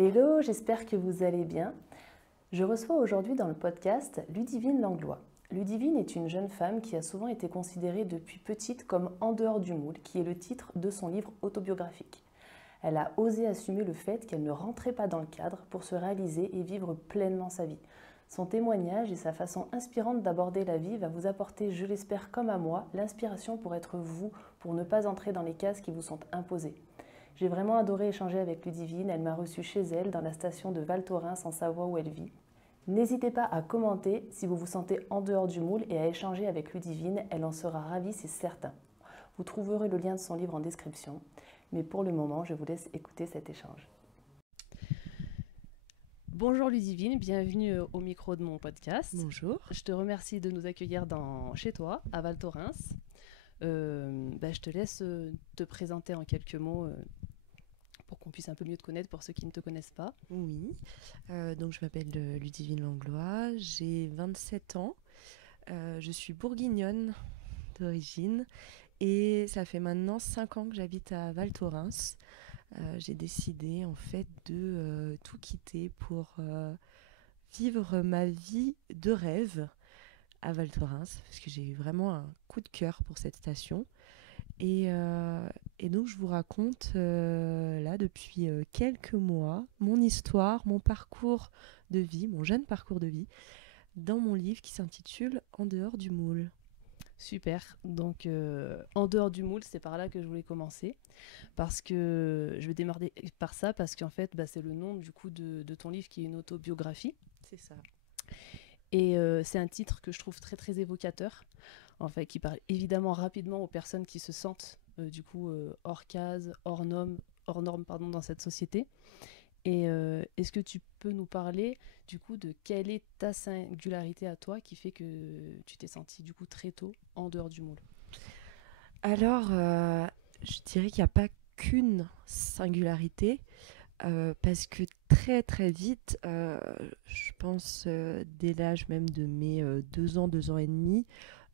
Hello, j'espère que vous allez bien. Je reçois aujourd'hui dans le podcast Ludivine Langlois. Ludivine est une jeune femme qui a souvent été considérée depuis petite comme en dehors du moule, qui est le titre de son livre autobiographique. Elle a osé assumer le fait qu'elle ne rentrait pas dans le cadre pour se réaliser et vivre pleinement sa vie. Son témoignage et sa façon inspirante d'aborder la vie va vous apporter, je l'espère comme à moi, l'inspiration pour être vous, pour ne pas entrer dans les cases qui vous sont imposées. J'ai vraiment adoré échanger avec Ludivine, elle m'a reçue chez elle dans la station de Val Thorens en Savoie où elle vit. N'hésitez pas à commenter si vous vous sentez en dehors du moule et à échanger avec Ludivine, elle en sera ravie, c'est certain. Vous trouverez le lien de son livre en description, mais pour le moment, je vous laisse écouter cet échange. Bonjour Ludivine, bienvenue au micro de mon podcast. Bonjour. Je te remercie de nous accueillir chez toi, à Val Thorens. Je te laisse te présenter en quelques mots pour qu'on puisse un peu mieux te connaître pour ceux qui ne te connaissent pas. Oui, donc je m'appelle Ludivine Langlois, j'ai 27 ans, je suis bourguignonne d'origine et ça fait maintenant 5 ans que j'habite à Val Thorens. J'ai décidé en fait de tout quitter pour vivre ma vie de rêve à Val Thorens parce que j'ai eu vraiment un coup de cœur pour cette station. Et donc je vous raconte là depuis quelques mois mon histoire, mon parcours de vie, mon jeune parcours de vie, dans mon livre qui s'intitule En dehors du moule. Super, donc en dehors du moule, c'est par là que je voulais commencer, parce que je vais démarrer par ça, parce qu'en fait, c'est le nom du coup de ton livre qui est une autobiographie. C'est ça. Et c'est un titre que je trouve très très évocateur, en fait, qui parle évidemment rapidement aux personnes qui se sentent hors case, hors norme pardon, dans cette société. Et est-ce que tu peux nous parler du coup de quelle est ta singularité à toi qui fait que tu t'es sentie du coup très tôt en dehors du moule? Alors, je dirais qu'il n'y a pas qu'une singularité, parce que très très vite, je pense dès l'âge même de mes 2 ans et demi,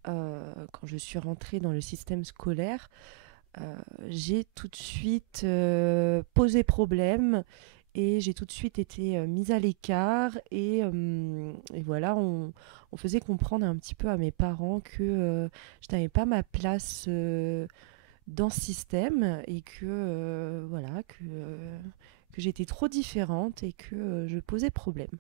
quand je suis rentrée dans le système scolaire, j'ai tout de suite posé problème et j'ai tout de suite été mise à l'écart et voilà, on faisait comprendre un petit peu à mes parents que je n'avais pas ma place dans ce système et que voilà, que j'étais trop différente et que je posais problème.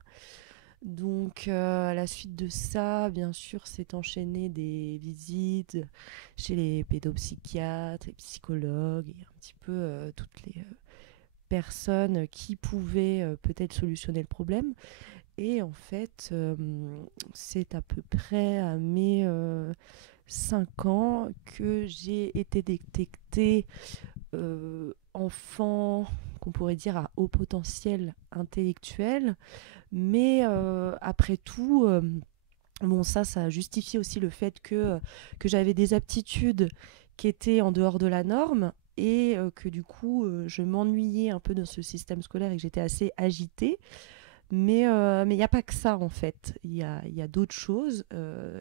Donc, à la suite de ça, bien sûr, s'est enchaîné des visites chez les pédopsychiatres, les psychologues et un petit peu toutes les personnes qui pouvaient peut-être solutionner le problème. Et en fait, c'est à peu près à mes 5 ans que j'ai été détectée enfant, qu'on pourrait dire à haut potentiel intellectuel. Mais après tout, bon, ça justifie aussi le fait que j'avais des aptitudes qui étaient en dehors de la norme et que du coup, je m'ennuyais un peu dans ce système scolaire et que j'étais assez agitée. Mais il n'y a pas que ça, en fait. Il y a d'autres choses.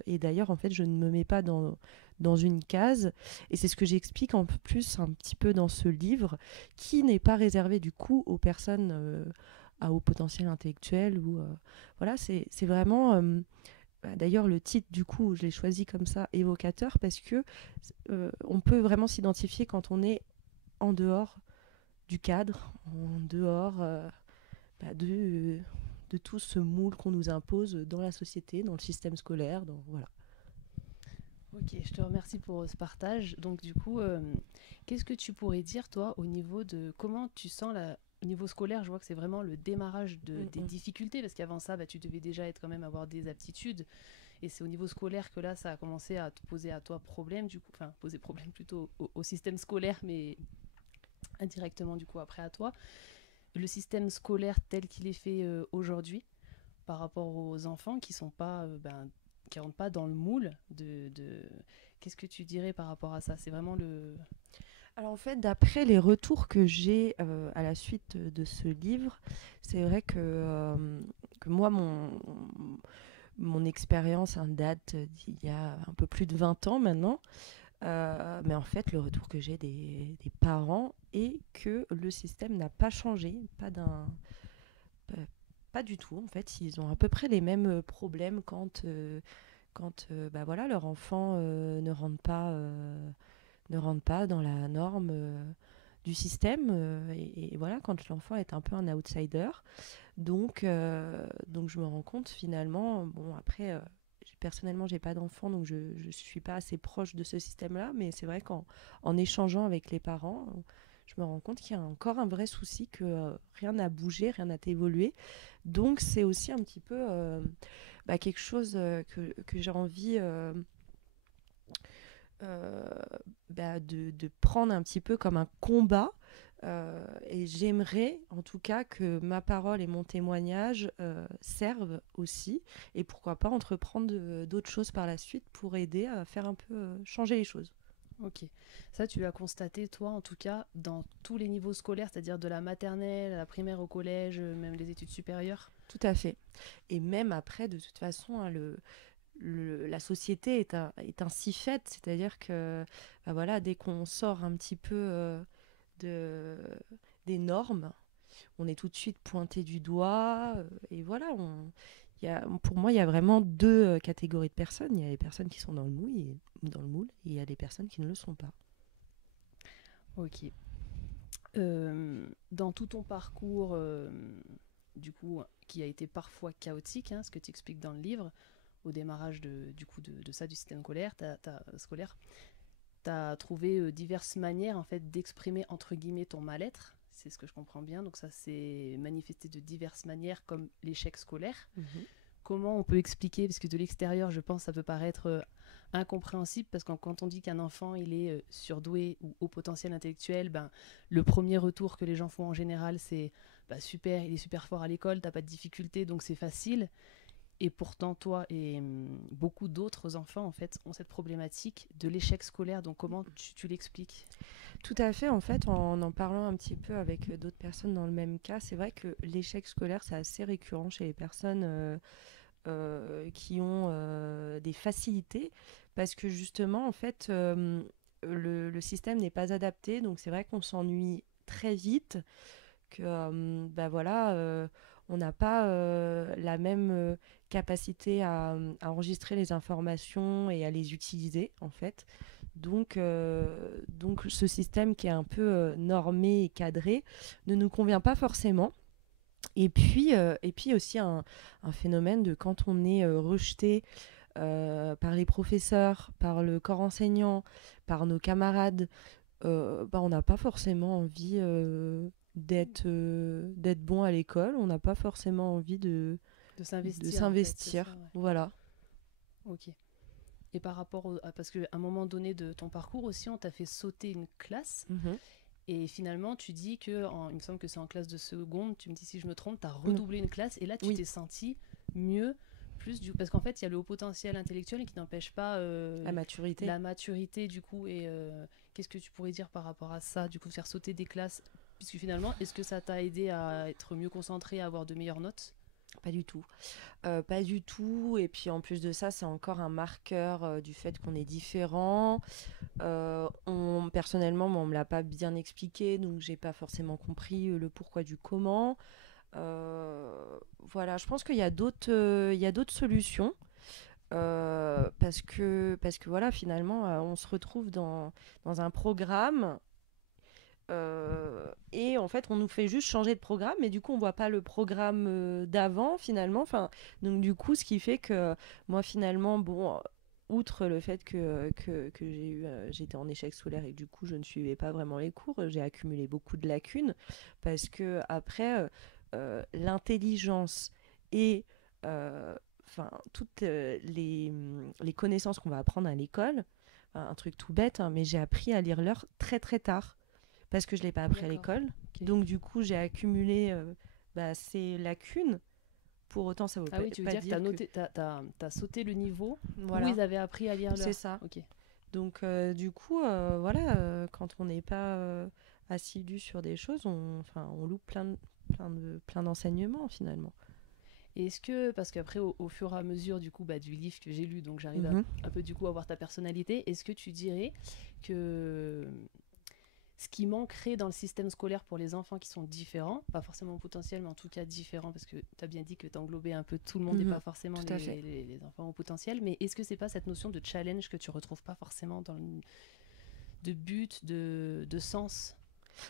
Et d'ailleurs, en fait, je ne me mets pas dans une case. Et c'est ce que j'explique en plus un petit peu dans ce livre, qui n'est pas réservé du coup aux personnes à haut potentiel intellectuel. Voilà, c'est vraiment... d'ailleurs, le titre, du coup, je l'ai choisi comme ça, évocateur, parce que on peut vraiment s'identifier quand on est en dehors du cadre, en dehors de tout ce moule qu'on nous impose dans la société, dans le système scolaire, voilà. Ok, je te remercie pour ce partage. Donc du coup, qu'est-ce que tu pourrais dire toi au niveau de comment tu sens au niveau scolaire? Je vois que c'est vraiment le démarrage des difficultés, parce qu'avant ça, tu devais déjà être quand même avoir des aptitudes, et c'est au niveau scolaire que là, ça a commencé à te poser à toi problème, du coup, enfin poser problème plutôt au système scolaire, mais indirectement du coup après à toi. Le système scolaire tel qu'il est fait aujourd'hui, par rapport aux enfants qui sont pas qui rentrent pas dans le moule de... Qu'est-ce que tu dirais par rapport à ça? C'est vraiment le... Alors en fait, d'après les retours que j'ai à la suite de ce livre, c'est vrai que moi, mon expérience date d'il y a un peu plus de 20 ans maintenant. Mais en fait, le retour que j'ai des parents est que le système n'a pas changé, pas d'un Pas du tout, en fait. Ils ont à peu près les mêmes problèmes quand voilà, leur enfant ne rentre pas dans la norme du système. Et voilà, quand l'enfant est un peu un outsider. Donc je me rends compte finalement, bon après, personnellement j'ai pas d'enfant donc je suis pas assez proche de ce système-là, mais c'est vrai qu'en échangeant avec les parents, je me rends compte qu'il y a encore un vrai souci, que rien n'a bougé, rien n'a évolué. Donc c'est aussi un petit peu quelque chose que j'ai envie euh, de prendre un petit peu comme un combat. Et j'aimerais en tout cas que ma parole et mon témoignage servent aussi, et pourquoi pas entreprendre d'autres choses par la suite pour aider à faire un peu changer les choses. Ok. Ça, tu l'as constaté, toi, en tout cas, dans tous les niveaux scolaires, c'est-à-dire de la maternelle à la primaire au collège, même les études supérieures. Tout à fait. Et même après, de toute façon, hein, la société est ainsi faite, c'est-à-dire que voilà, dès qu'on sort un petit peu de, des normes, on est tout de suite pointé du doigt. Et voilà, pour moi, il y a vraiment deux catégories de personnes. Il y a les personnes qui sont dans le moule, et il y a les personnes qui ne le sont pas. Ok. Dans tout ton parcours, du coup, qui a été parfois chaotique, hein, ce que tu expliques dans le livre, au démarrage de ça, du système scolaire, t'as trouvé diverses manières en fait d'exprimer entre guillemets ton mal-être, c'est ce que je comprends bien, donc ça s'est manifesté de diverses manières comme l'échec scolaire. Mhm. Comment on peut expliquer, parce que de l'extérieur je pense ça peut paraître incompréhensible, parce que quand on dit qu'un enfant il est surdoué ou haut potentiel intellectuel, ben, le premier retour que les gens font en général c'est bah, super, il est super fort à l'école, t'as pas de difficultés donc c'est facile. Et pourtant, toi et beaucoup d'autres enfants, en fait, ont cette problématique de l'échec scolaire. Donc, comment tu l'expliques? Tout à fait, en fait, en parlant un petit peu avec d'autres personnes dans le même cas, c'est vrai que l'échec scolaire, c'est assez récurrent chez les personnes qui ont des facilités, parce que justement, en fait, le système n'est pas adapté, donc c'est vrai qu'on s'ennuie très vite, que voilà, on n'a pas la même capacité à enregistrer les informations et à les utiliser, en fait. Donc ce système qui est un peu normé et cadré ne nous convient pas forcément. Et puis aussi un phénomène de quand on est rejeté par les professeurs, par le corps enseignant, par nos camarades, on n'a pas forcément envie d'être bon à l'école, on n'a pas forcément envie De de s'investir, en fait, c'est ça, s'investir. ouais. Voilà. Ok. Et par rapport parce qu'à un moment donné de ton parcours aussi, on t'a fait sauter une classe. Mhm. Et finalement, tu dis il me semble que c'est en classe de seconde, tu me dis si je me trompe, tu as Non. redoublé une classe et là tu Oui, t'es senti mieux, parce qu'en fait il y a le haut potentiel intellectuel qui n'empêche pas la maturité. la maturité du coup. Et qu'est-ce que tu pourrais dire par rapport à ça, du coup, faire sauter des classes, puisque finalement, est-ce que ça t'a aidé à être mieux concentré, à avoir de meilleures notes? Pas du tout. Pas du tout. Et puis en plus de ça, c'est encore un marqueur du fait qu'on est différent. Personnellement, moi, on me l'a pas bien expliqué, donc j'ai pas forcément compris le pourquoi du comment. Voilà, je pense qu'il y a il y a d'autres solutions. Parce que voilà, finalement, on se retrouve dans un programme et en fait, on nous fait juste changer de programme, mais du coup, on voit pas le programme d'avant finalement. Enfin, donc du coup, ce qui fait que moi, finalement, bon, outre le fait que j'étais en échec scolaire et que du coup, je ne suivais pas vraiment les cours, j'ai accumulé beaucoup de lacunes parce que après, l'intelligence et enfin toutes les connaissances qu'on va apprendre à l'école, enfin, un truc tout bête, hein, mais j'ai appris à lire l'heure très très tard parce que je ne l'ai pas appris à D'accord. l'école. Ok. Donc du coup, j'ai accumulé ces lacunes. Pour autant, ça ne Ah veut oui, tu veux pas dire que dire que... t'as sauté le niveau où Voilà, ils avaient appris à lire c'est l'heure. ça. Ok. Donc du coup, voilà, quand on n'est pas assidu sur des choses, on loupe plein d'enseignements finalement. Et est-ce que, parce qu'après, au fur et à mesure du coup, bah, du livre que j'ai lu, donc un peu du coup à voir ta personnalité, est-ce que tu dirais que ce qui manquerait dans le système scolaire pour les enfants qui sont différents, pas forcément potentiels, mais en tout cas différents, parce que tu as bien dit que tu englobais un peu tout le monde et pas forcément les enfants au potentiel, mais est-ce que c'est pas cette notion de challenge que tu retrouves pas forcément dans de but, de sens?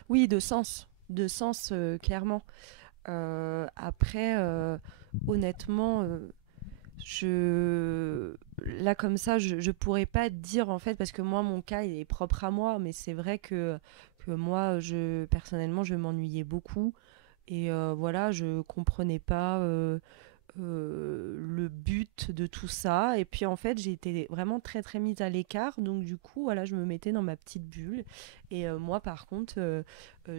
Oui, de sens clairement. Après, honnêtement, là comme ça, je pourrais pas dire en fait parce que moi mon cas il est propre à moi, mais c'est vrai que moi personnellement je m'ennuyais beaucoup et voilà, je comprenais pas le but de tout ça. Et puis en fait, j'ai été vraiment très très mise à l'écart. Donc du coup, voilà, je me mettais dans ma petite bulle. Et moi, par contre,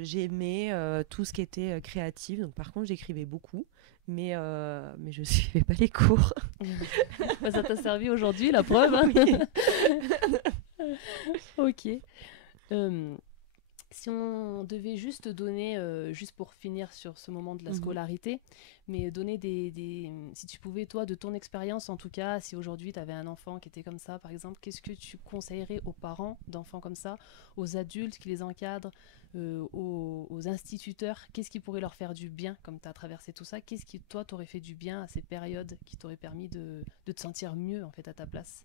j'aimais tout ce qui était créatif. Donc par contre, j'écrivais beaucoup. Mais je suivais pas les cours. Bah, ça t'a servi aujourd'hui, la preuve. Hein. Ok. Si on devait juste donner, juste pour finir sur ce moment de la scolarité, mais donner si tu pouvais, toi, de ton expérience en tout cas, si aujourd'hui tu avais un enfant qui était comme ça, par exemple, qu'est-ce que tu conseillerais aux parents d'enfants comme ça, aux adultes qui les encadrent, aux instituteurs, qu'est-ce qui pourrait leur faire du bien, comme tu as traversé tout ça, qu'est-ce qui, toi, t'aurait fait du bien à ces périodes qui t'auraient permis de te sentir mieux, en fait, à ta place?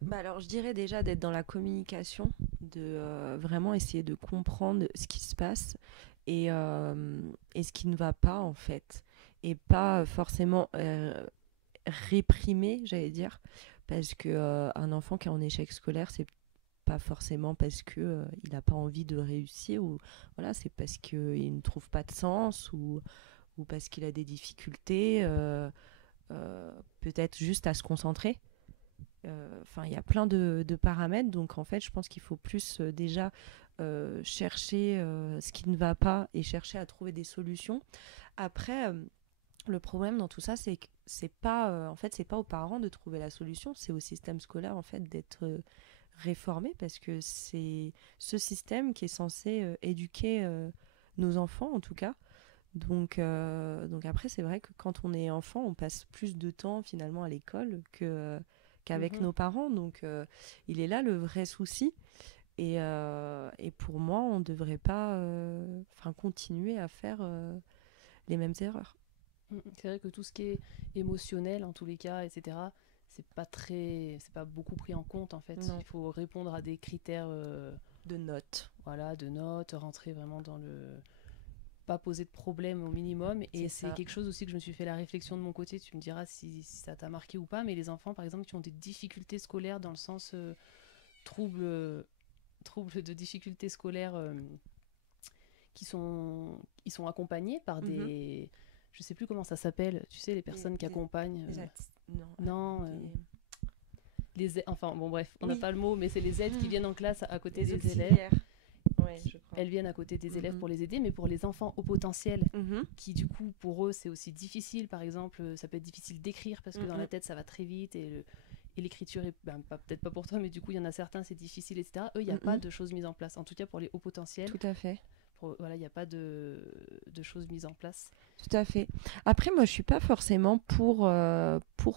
Bah alors, je dirais déjà d'être dans la communication, de vraiment essayer de comprendre ce qui se passe et ce qui ne va pas en fait. Et pas forcément réprimer, j'allais dire, parce que un enfant qui est en échec scolaire, c'est pas forcément parce que il n'a pas envie de réussir ou voilà, c'est parce qu'il ne trouve pas de sens ou parce qu'il a des difficultés, peut-être juste à se concentrer. Enfin, il y a plein de paramètres, donc en fait, je pense qu'il faut plus déjà chercher ce qui ne va pas et chercher à trouver des solutions. Après, le problème dans tout ça, c'est que c'est pas, en fait, c'est pas aux parents de trouver la solution, c'est au système scolaire en fait d'être réformé parce que c'est ce système qui est censé éduquer nos enfants en tout cas. Donc après, c'est vrai que quand on est enfant, on passe plus de temps finalement à l'école qu'avec nos parents. Donc il est là le vrai souci. Et pour moi, on ne devrait pas continuer à faire les mêmes erreurs. C'est vrai que tout ce qui est émotionnel, en tous les cas, etc., c'est pas beaucoup pris en compte en fait. Non. Il faut répondre à des critères De notes. voilà, de notes, rentrer vraiment dans le pas poser de problème au minimum. Et c'est quelque chose aussi que je me suis fait la réflexion de mon côté. Tu me diras si ça t'a marqué ou pas. Mais les enfants, par exemple, qui ont des difficultés scolaires dans le sens troubles de difficultés scolaires ils sont accompagnés par des je sais plus comment ça s'appelle, tu sais, les personnes qui accompagnent. Non. Enfin, bon, bref, on n'a pas le mot, mais c'est les aides qui viennent en classe à côté des élèves. Ouais, je crois. Elles viennent à côté des élèves pour les aider, mais pour les enfants au potentiel, qui du coup, pour eux, c'est aussi difficile. Par exemple, ça peut être difficile d'écrire parce que dans la tête, ça va très vite et l'écriture est peut-être pas pour toi, mais du coup, il y en a certains, c'est difficile, etc. Eux, il n'y a pas de choses mises en place. En tout cas, pour les hauts potentiels. Tout à fait. Voilà, il n'y a pas de choses mises en place. Tout à fait. Après, moi, je suis pas forcément pour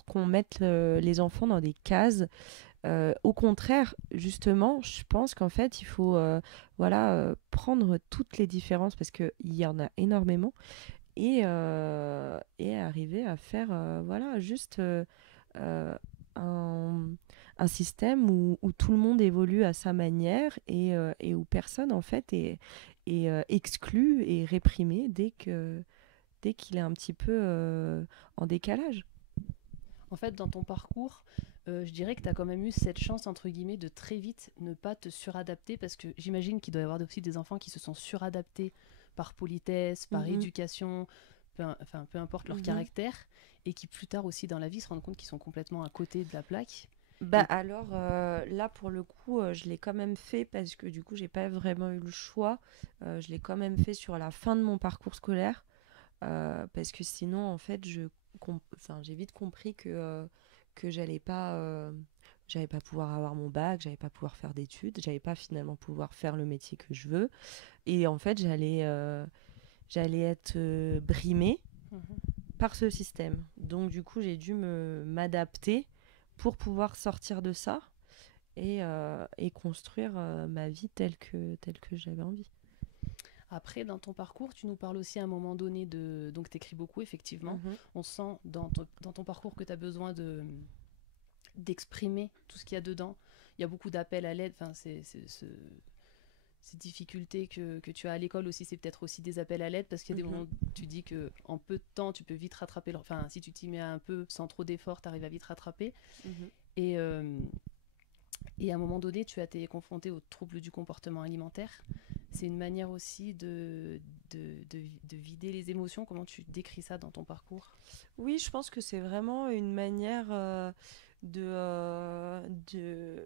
qu'on mette les enfants dans des cases. Au contraire, justement, je pense qu'en fait, il faut prendre toutes les différences parce qu'il y en a énormément et arriver à faire juste un système où tout le monde évolue à sa manière et où personne, en fait, est exclu et réprimé dès qu'il est un petit peu en décalage. En fait, dans ton parcours, je dirais que tu as quand même eu cette chance, entre guillemets, de très vite ne pas te suradapter, parce que j'imagine qu'il doit y avoir aussi des enfants qui se sont suradaptés par politesse, par éducation, peu importe leur caractère, et qui plus tard aussi dans la vie se rendent compte qu'ils sont complètement à côté de la plaque. Alors là pour le coup je l'ai quand même fait parce que du coup j'ai pas vraiment eu le choix. Je l'ai quand même fait sur la fin de mon parcours scolaire parce que sinon en fait j'ai vite compris que j'allais pas pouvoir avoir mon bac, j'allais pas pouvoir faire d'études, j'allais pas finalement pouvoir faire le métier que je veux et en fait j'allais être brimée par ce système. Donc du coup j'ai dû m'adapter pour pouvoir sortir de ça. et construire ma vie telle que j'avais envie. Après, dans ton parcours, tu nous parles aussi à un moment donné de... Donc, tu écris beaucoup, effectivement. Mhm. On sent dans ton parcours que tu as besoin d'exprimer tout ce qu'il y a dedans. Il y a beaucoup d'appels à l'aide. Enfin, ces difficultés que tu as à l'école aussi, c'est peut-être aussi des appels à l'aide parce qu'il y a des Mhm. moments où tu dis que en peu de temps, tu peux vite rattraper. Enfin, si tu t'y mets un peu sans trop d'efforts, tu arrives à vite rattraper. Mhm. Et, euh, et à un moment donné, tu as été confronté aux troubles du comportement alimentaire. C'est une manière aussi de vider les émotions. Comment tu décris ça dans ton parcours? Oui, je pense que c'est vraiment une manière de, euh, de,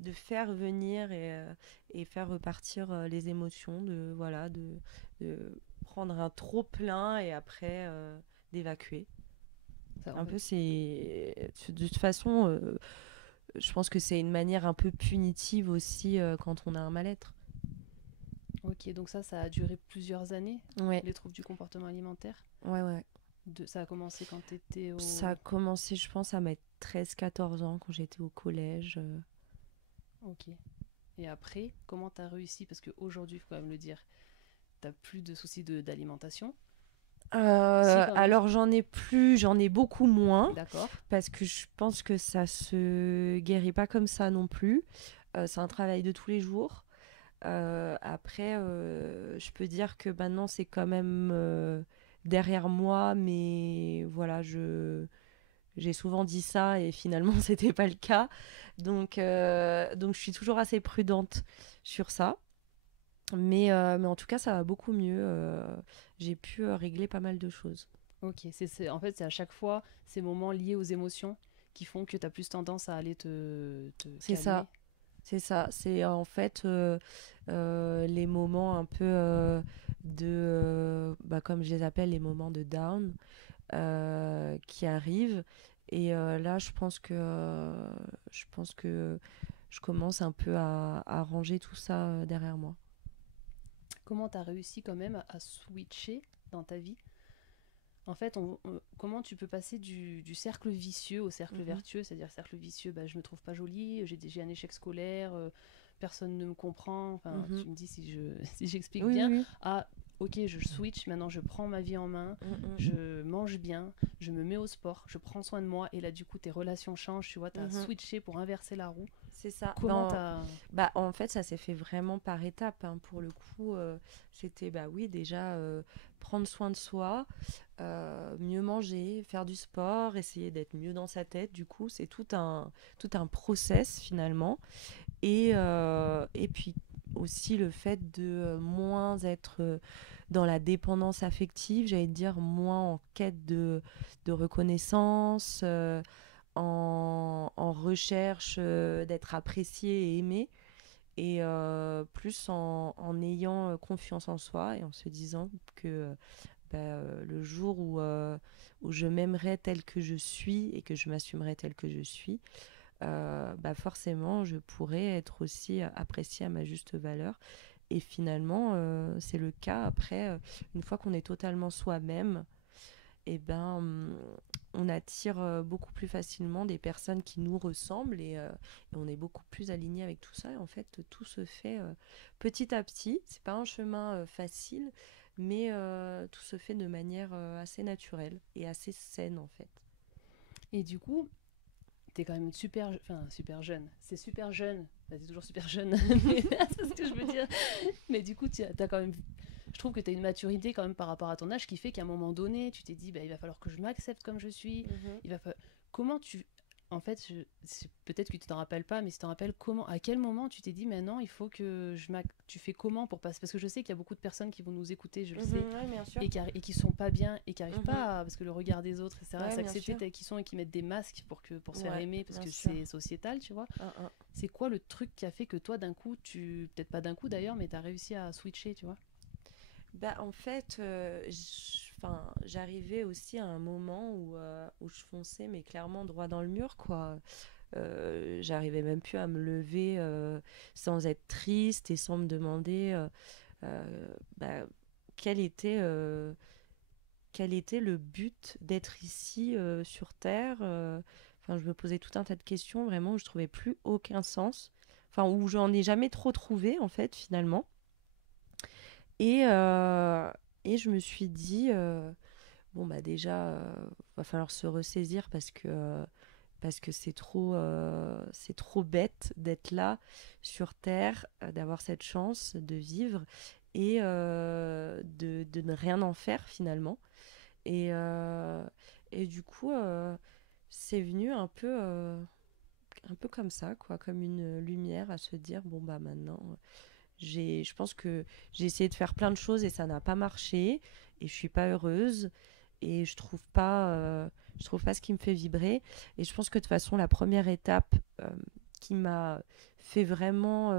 de faire venir et faire repartir les émotions, voilà, de prendre un trop plein et après d'évacuer. Ça, en Un fait, peu, de toute façon, je pense que c'est une manière un peu punitive aussi quand on a un mal-être. ok, donc ça a duré plusieurs années, Ouais, les troubles du comportement alimentaire. ouais. Ça a commencé quand tu étais Ça a au... commencé, je pense, à mes 13 14 ans quand j'étais au collège. Ok. Et après, comment tu as réussi? Parce qu'aujourd'hui, il faut quand même le dire, tu n'as plus de soucis d'alimentation. Si, quand même. Alors j'en ai plus, j'en ai beaucoup moins D'accord. parce que je pense que ça se guérit pas comme ça non plus. C'est un travail de tous les jours. Après, je peux dire que maintenant c'est quand même derrière moi, mais voilà, j'ai souvent dit ça et finalement c'était pas le cas. Donc je suis toujours assez prudente sur ça. Mais en tout cas, ça va beaucoup mieux. J'ai pu régler pas mal de choses. Ok. En fait, c'est à chaque fois ces moments liés aux émotions qui font que tu as plus tendance à aller te C'est ça, calmer. c'est ça. C'est en fait les moments un peu comme je les appelle, les moments de down qui arrivent. Et là, je pense que je commence un peu à ranger tout ça derrière moi. Comment tu as réussi quand même à switcher dans ta vie? En fait, comment tu peux passer du cercle vicieux au cercle Mhm, vertueux? C'est-à-dire, cercle vicieux, bah, je me trouve pas jolie, j'ai un échec scolaire, personne ne me comprend. Enfin, mhm. tu me dis si si j'explique Oui, oui, bien. oui. Ah, ok, je switch, maintenant je prends ma vie en main, Mhm, je mange bien, je me mets au sport, je prends soin de moi, et là, du coup, tes relations changent, tu vois, tu as mhm. switché pour inverser la roue. C'est ça. Comment t'as... En fait, ça s'est fait vraiment par étapes, hein. Pour le coup, c'était, bah oui, déjà prendre soin de soi, mieux manger, faire du sport, essayer d'être mieux dans sa tête. Du coup, c'est tout un process finalement. Et puis aussi le fait de moins être dans la dépendance affective, j'allais dire moins en quête de reconnaissance, en recherche d'être apprécié et aimé, et plus en ayant confiance en soi et en se disant que le jour où je m'aimerai tel que je suis et que je m'assumerai tel que je suis, forcément je pourrais être aussi appréciée à ma juste valeur. Et finalement, c'est le cas après, une fois qu'on est totalement soi-même, et on attire beaucoup plus facilement des personnes qui nous ressemblent, et on est beaucoup plus aligné avec tout ça. Et en fait, tout se fait petit à petit. C'est pas un chemin facile, mais tout se fait de manière assez naturelle et assez saine en fait. Et du coup, t'es quand même super jeune. C'est super jeune. Bah, t'es toujours super jeune. C'est ce que je veux dire. Mais du coup, t'as quand même... Je trouve que tu as une maturité quand même par rapport à ton âge qui fait qu'à un moment donné, tu t'es dit, bah, il va falloir que je m'accepte comme je suis. Mhm. Il va fa- Comment tu... En fait, peut-être que tu t'en rappelles pas, mais si tu t'en rappelles, à quel moment tu t'es dit, maintenant, il faut que tu fais comment pour passer... Parce que je sais qu'il y a beaucoup de personnes qui vont nous écouter, je le sais, Ouais, bien sûr. et qui sont pas bien, et qui arrivent Mhm. pas, parce que le regard des autres, etc., à Ouais, bien s'accepter sûr. tels qu'ils sont et qui mettent des masques pour se faire Ouais, aimer, parce bien que sûr. c'est sociétal, tu vois. Un. C'est quoi le truc qui a fait que toi, d'un coup, peut-être pas d'un coup d'ailleurs, mais tu as réussi à switcher, tu vois? En fait, j'arrivais aussi à un moment où je fonçais, mais clairement droit dans le mur, quoi. J'arrivais même plus à me lever sans être triste et sans me demander euh, bah, quel était, quel était le but d'être ici sur Terre. Enfin, je me posais tout un tas de questions, vraiment, où je trouvais plus aucun sens. Enfin, où j'en ai jamais trop trouvé, en fait, finalement. Et, euh, et je me suis dit, bon, bah déjà, va falloir se ressaisir parce que c'est trop bête d'être là sur Terre, d'avoir cette chance de vivre et de ne rien en faire finalement. Et, euh, et du coup, c'est venu un peu comme ça, quoi, comme une lumière à se dire, bon bah maintenant, je pense que j'ai essayé de faire plein de choses et ça n'a pas marché et je suis pas heureuse et je trouve pas ce qui me fait vibrer. Et je pense que de toute façon, la première étape qui m'a fait vraiment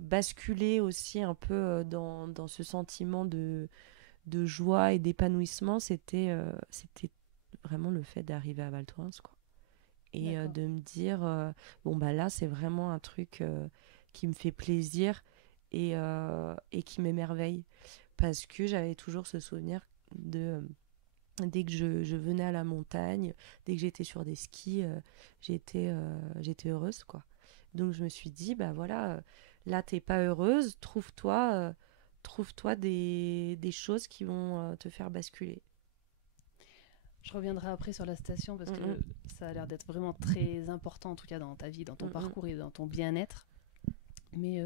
basculer aussi un peu dans ce sentiment de joie et d'épanouissement, c'était vraiment le fait d'arriver à Val Thorens, quoi. Et D'accord. de me dire, bon, bah là, c'est vraiment un truc qui me fait plaisir et qui m'émerveille. Parce que j'avais toujours ce souvenir de, dès que je venais à la montagne, dès que j'étais sur des skis, j'étais heureuse, quoi. Donc je me suis dit, bah voilà, là, t'es pas heureuse, trouve-toi des choses qui vont te faire basculer. Je reviendrai après sur la station parce Mm, que mm, ça a l'air d'être vraiment très important, en tout cas dans ta vie, dans ton mm, mm. parcours et dans ton bien-être. Mais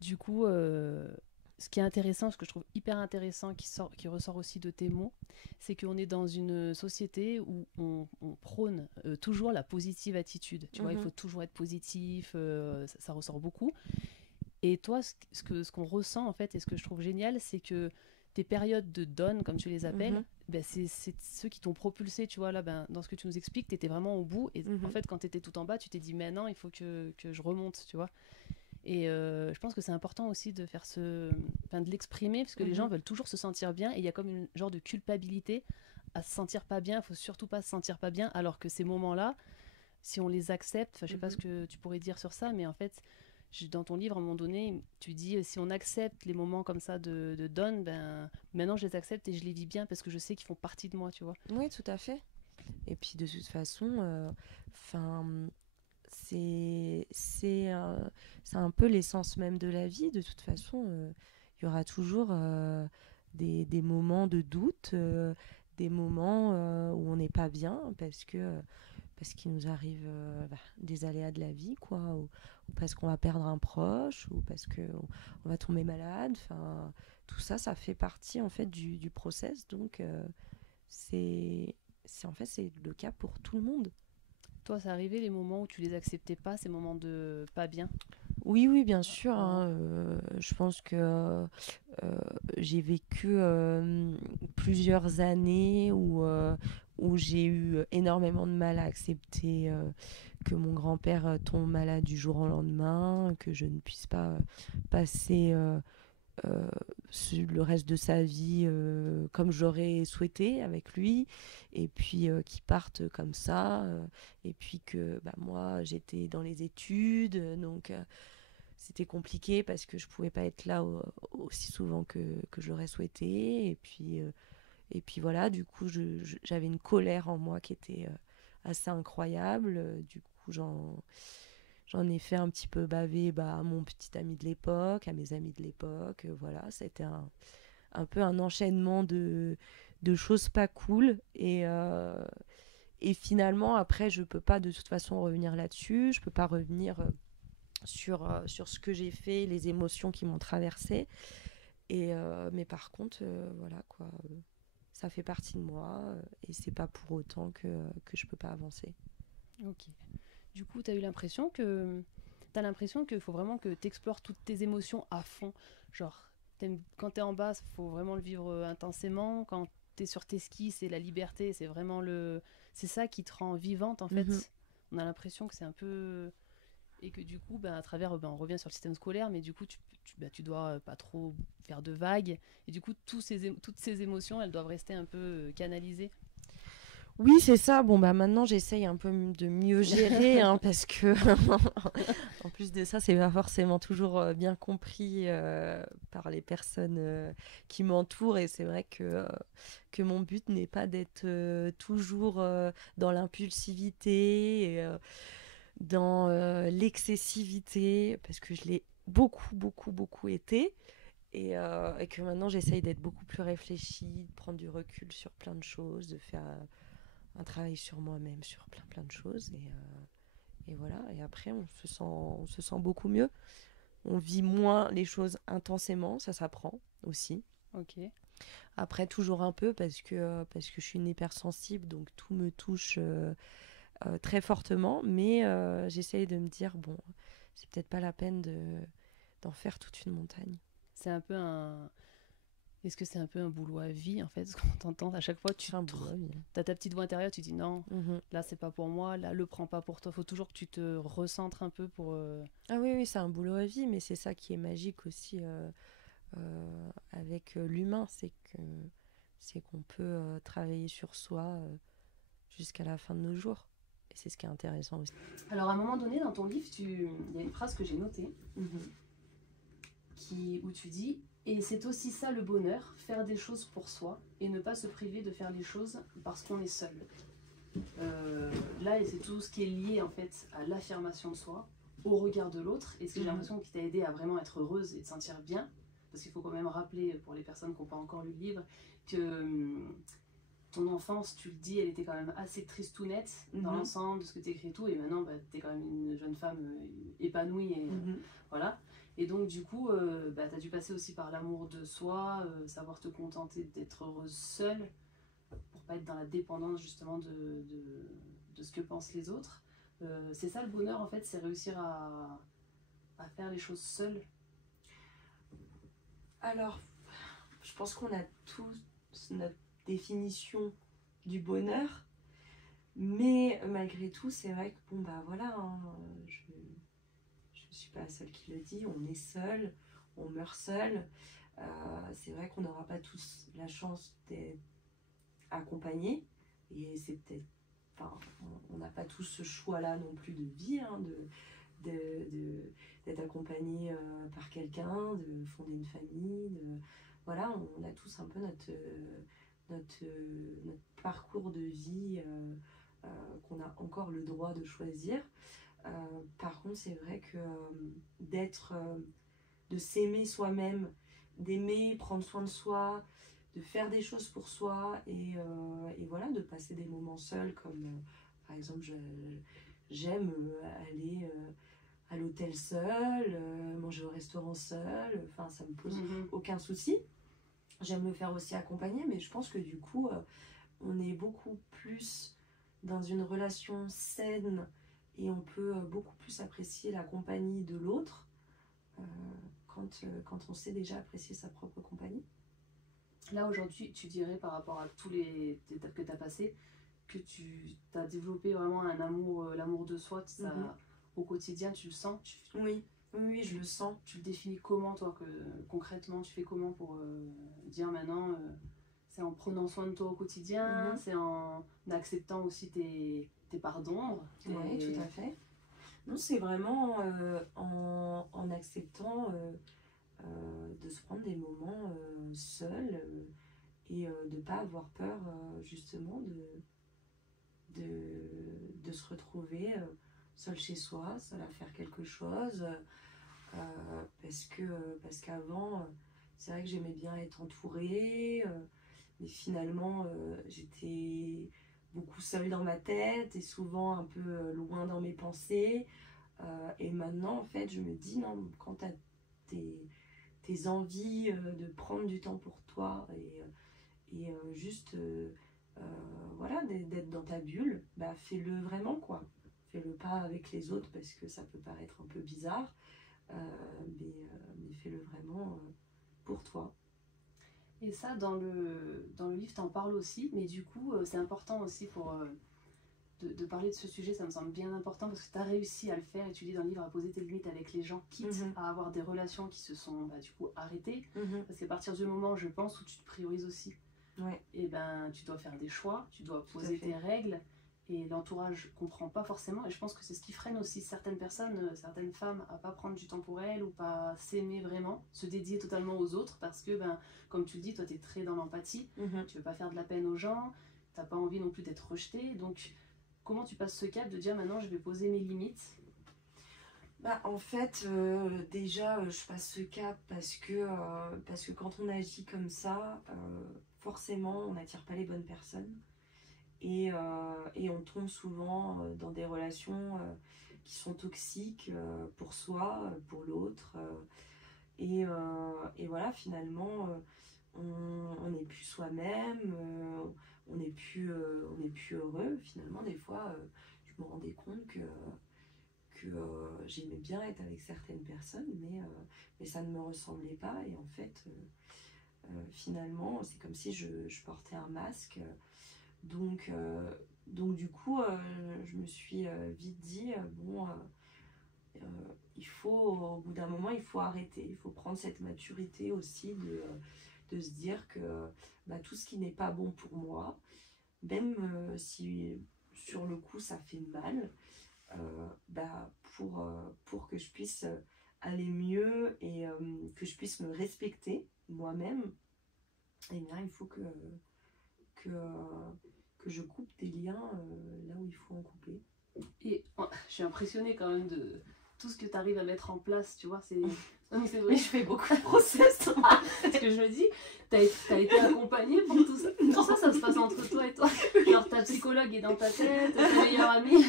du coup, ce qui est intéressant, ce que je trouve hyper intéressant, qui ressort aussi de tes mots, c'est qu'on est dans une société où on prône toujours la positive attitude. Tu vois, il Mhm, faut toujours être positif, ça ressort beaucoup. Et toi, ce qu'on ressent en fait, et ce que je trouve génial, c'est que tes périodes de down, comme tu les appelles, mhm, ben c'est ceux qui t'ont propulsé, tu vois, là, ben, dans ce que tu nous expliques, tu étais vraiment au bout. Et en mhm, fait, quand tu étais tout en bas, tu t'es dit, mais non, il faut que je remonte, tu vois. Et je pense que c'est important aussi de faire enfin, de l'exprimer, parce que les gens mhm, veulent toujours se sentir bien, et il y a comme une genre de culpabilité à se sentir pas bien, il faut surtout pas se sentir pas bien, alors que ces moments-là, si on les accepte, enfin, je sais pas ce mhm. que tu pourrais dire sur ça, mais en fait, dans ton livre, à un moment donné, tu dis si on accepte les moments comme ça de down, ben maintenant je les accepte et je les vis bien parce que je sais qu'ils font partie de moi, tu vois. Oui, tout à fait. Et puis de toute façon, enfin, c'est un peu l'essence même de la vie. De toute façon, il y aura toujours des moments de doute, des moments où on n'est pas bien parce qu'il nous arrive des aléas de la vie, quoi, ou parce qu'on va perdre un proche, ou parce que on va tomber malade. Enfin, tout ça, ça fait partie en fait du process. Donc c'est en fait c'est le cas pour tout le monde. Toi, ça arrivait les moments où tu les acceptais pas, ces moments de pas bien Oui, oui, bien sûr, avant. hein, je pense que j'ai vécu plusieurs années où j'ai eu énormément de mal à accepter que mon grand-père tombe malade du jour au lendemain, que je ne puisse pas passer euh, le reste de sa vie comme j'aurais souhaité avec lui, et puis qu'il parte comme ça, et puis que bah, moi j'étais dans les études, donc c'était compliqué parce que je pouvais pas être là aussi souvent que je l'aurais souhaité, et puis voilà, du coup j'avais une colère en moi qui était assez incroyable, du coup j'en ai fait un petit peu baver à mon petit ami de l'époque, à mes amis de l'époque. Voilà, c'était un peu un enchaînement de choses pas cool. Et finalement, après, je peux pas de toute façon revenir là-dessus. Je peux pas revenir sur ce que j'ai fait, les émotions qui m'ont traversée. Mais par contre, voilà quoi. Ça fait partie de moi et c'est pas pour autant que je peux pas avancer. Ok. Du coup, t'as l'impression qu'il faut vraiment que t'explores toutes tes émotions à fond. Genre, quand t'es en bas, faut vraiment le vivre intensément. Quand t'es sur tes skis, c'est la liberté, c'est ça qui te rend vivante en Mhm. fait. On a l'impression que c'est un peu et que du coup, ben, à travers, ben, on revient sur le système scolaire, mais du coup, tu dois pas trop faire de vagues, et du coup, toutes ces émotions, elles doivent rester un peu canalisées. Oui, c'est ça. Bon, bah maintenant, j'essaye un peu de mieux gérer, hein, parce que, en plus de ça, c'est pas forcément toujours bien compris par les personnes qui m'entourent. Et c'est vrai que mon but n'est pas d'être toujours dans l'impulsivité, et, dans l'excessivité, parce que je l'ai beaucoup, beaucoup, beaucoup été. Et que maintenant, j'essaye d'être beaucoup plus réfléchie, de prendre du recul sur plein de choses, de faire un travail sur moi-même, sur plein plein de choses. Et voilà, et après on se sent beaucoup mieux. On vit moins les choses intensément, ça s'apprend aussi. Ok. Après, toujours un peu parce que je suis une hypersensible, donc tout me touche très fortement. Mais j'essaye de me dire, bon, c'est peut-être pas la peine d'en faire toute une montagne. C'est un peu un. Est-ce que c'est un peu un boulot à vie en fait? Ce qu'on t'entend à chaque fois, C'est un boulot, oui. t'as ta petite voix intérieure, tu dis non, Mhm. là c'est pas pour moi, là le prends pas pour toi. Faut toujours que tu te recentres un peu pour. Ah oui, oui, c'est un boulot à vie, mais c'est ça qui est magique aussi avec l'humain, c'est qu'on peut travailler sur soi jusqu'à la fin de nos jours. Et c'est ce qui est intéressant aussi. Alors à un moment donné dans ton livre, il y a une phrase que j'ai notée où tu dis et c'est aussi ça le bonheur, faire des choses pour soi et ne pas se priver de faire les choses parce qu'on est seul. Là, c'est tout ce qui est lié en fait à l'affirmation de soi, au regard de l'autre, et ce que j'ai l'impression qui t'a aidé à vraiment être heureuse et te sentir bien, parce qu'il faut quand même rappeler pour les personnes qui n'ont pas encore lu le livre que ton enfance, tu le dis, elle était quand même assez tristounette dans l'ensemble de ce que tu écris et tout, et maintenant bah, tu es quand même une jeune femme épanouie et voilà. Et donc du coup, bah, tu as dû passer aussi par l'amour de soi, savoir te contenter d'être heureuse seule, pour pas être dans la dépendance justement de ce que pensent les autres. C'est ça le bonheur en fait, c'est réussir à faire les choses seul. Alors, je pense qu'on a tous notre définition du bonheur, mais malgré tout, c'est vrai que bon bah voilà, hein, je ne suis pas la seule qui le dit, on est seul, on meurt seul. C'est vrai qu'on n'aura pas tous la chance d'être accompagnés, et c'est peut-être, enfin, on n'a pas tous ce choix-là non plus de vie, hein, d'être accompagné par quelqu'un, de fonder une famille, voilà, on a tous un peu notre parcours de vie qu'on a encore le droit de choisir. Par contre, c'est vrai que de s'aimer soi-même, d'aimer prendre soin de soi, de faire des choses pour soi, et voilà, de passer des moments seuls, comme par exemple j'aime aller à l'hôtel seul, manger au restaurant seul, enfin ça me pose aucun souci. J'aime me faire aussi accompagner, mais je pense que du coup on est beaucoup plus dans une relation saine, et on peut beaucoup plus apprécier la compagnie de l'autre quand on sait déjà apprécier sa propre compagnie. Là aujourd'hui, tu dirais par rapport à tous les étapes que tu as passées, que tu as développé vraiment un amour, l'amour de soi, ça, au quotidien, tu le sens? Oui, je le sens. Tu le définis comment, toi, concrètement, tu fais comment pour dire maintenant, c'est en prenant soin de toi au quotidien, c'est en acceptant aussi tes parts d'ombre. Oui, tout à fait. Non, c'est vraiment en acceptant de se prendre des moments seuls, et de ne pas avoir peur justement de se retrouver seul chez soi, seul à faire quelque chose, parce qu'avant, c'est vrai que j'aimais bien être entourée, mais finalement j'étais beaucoup seule dans ma tête et souvent un peu loin dans mes pensées. Et maintenant, en fait, je me dis, non, quand tu as tes envies de prendre du temps pour toi, et juste voilà, d'être dans ta bulle, bah fais-le vraiment, quoi. Fais-le pas avec les autres parce que ça peut paraître un peu bizarre, mais fais-le vraiment pour toi. Et ça, dans le livre, t'en parles aussi, mais du coup, c'est important aussi pour de parler de ce sujet, ça me semble bien important parce que tu as réussi à le faire, et tu dis dans le livre, à poser tes limites avec les gens, quitte à avoir des relations qui se sont du coup arrêtées, parce qu'à partir du moment, je pense, où tu te priorises aussi. Ouais. Et ben tu dois faire des choix, tu dois Tout à poser fait. tes règles, et l'entourage comprend pas forcément, et je pense que c'est ce qui freine aussi certaines personnes, certaines femmes à pas prendre du temps pour elles, ou pas s'aimer vraiment, se dédier totalement aux autres, parce que ben comme tu le dis, toi tu es très dans l'empathie, tu veux pas faire de la peine aux gens, t'as pas envie non plus d'être rejeté, donc comment tu passes ce cap de dire maintenant je vais poser mes limites? Bah, en fait, déjà, je passe ce cap parce que quand on agit comme ça, forcément, on n'attire pas les bonnes personnes. Et on tombe souvent dans des relations qui sont toxiques pour soi, pour l'autre. Et voilà, finalement, on n'est plus soi-même, on n'est plus heureux. Finalement, des fois, je me rendais compte que j'aimais bien être avec certaines personnes, mais ça ne me ressemblait pas. Et en fait, finalement, c'est comme si je portais un masque. Donc, euh, donc du coup, je me suis vite dit, bon, il faut, au bout d'un moment, il faut arrêter. Il faut prendre cette maturité aussi de se dire que bah, tout ce qui n'est pas bon pour moi, même si sur le coup ça fait mal, bah, pour que je puisse aller mieux et que je puisse me respecter moi-même, eh bien, il faut que, que je coupe des liens là où il faut en couper. Et je suis impressionnée quand même de tout ce que tu arrives à mettre en place, tu vois, c'est... Non, mais c'est vrai. Mais je fais beaucoup de process. Parce que je me dis, t'as été accompagnée pour tout ça. Tout ça, ça se passe entre toi et toi. Genre ta psychologue est dans ta tête, ta meilleure amie.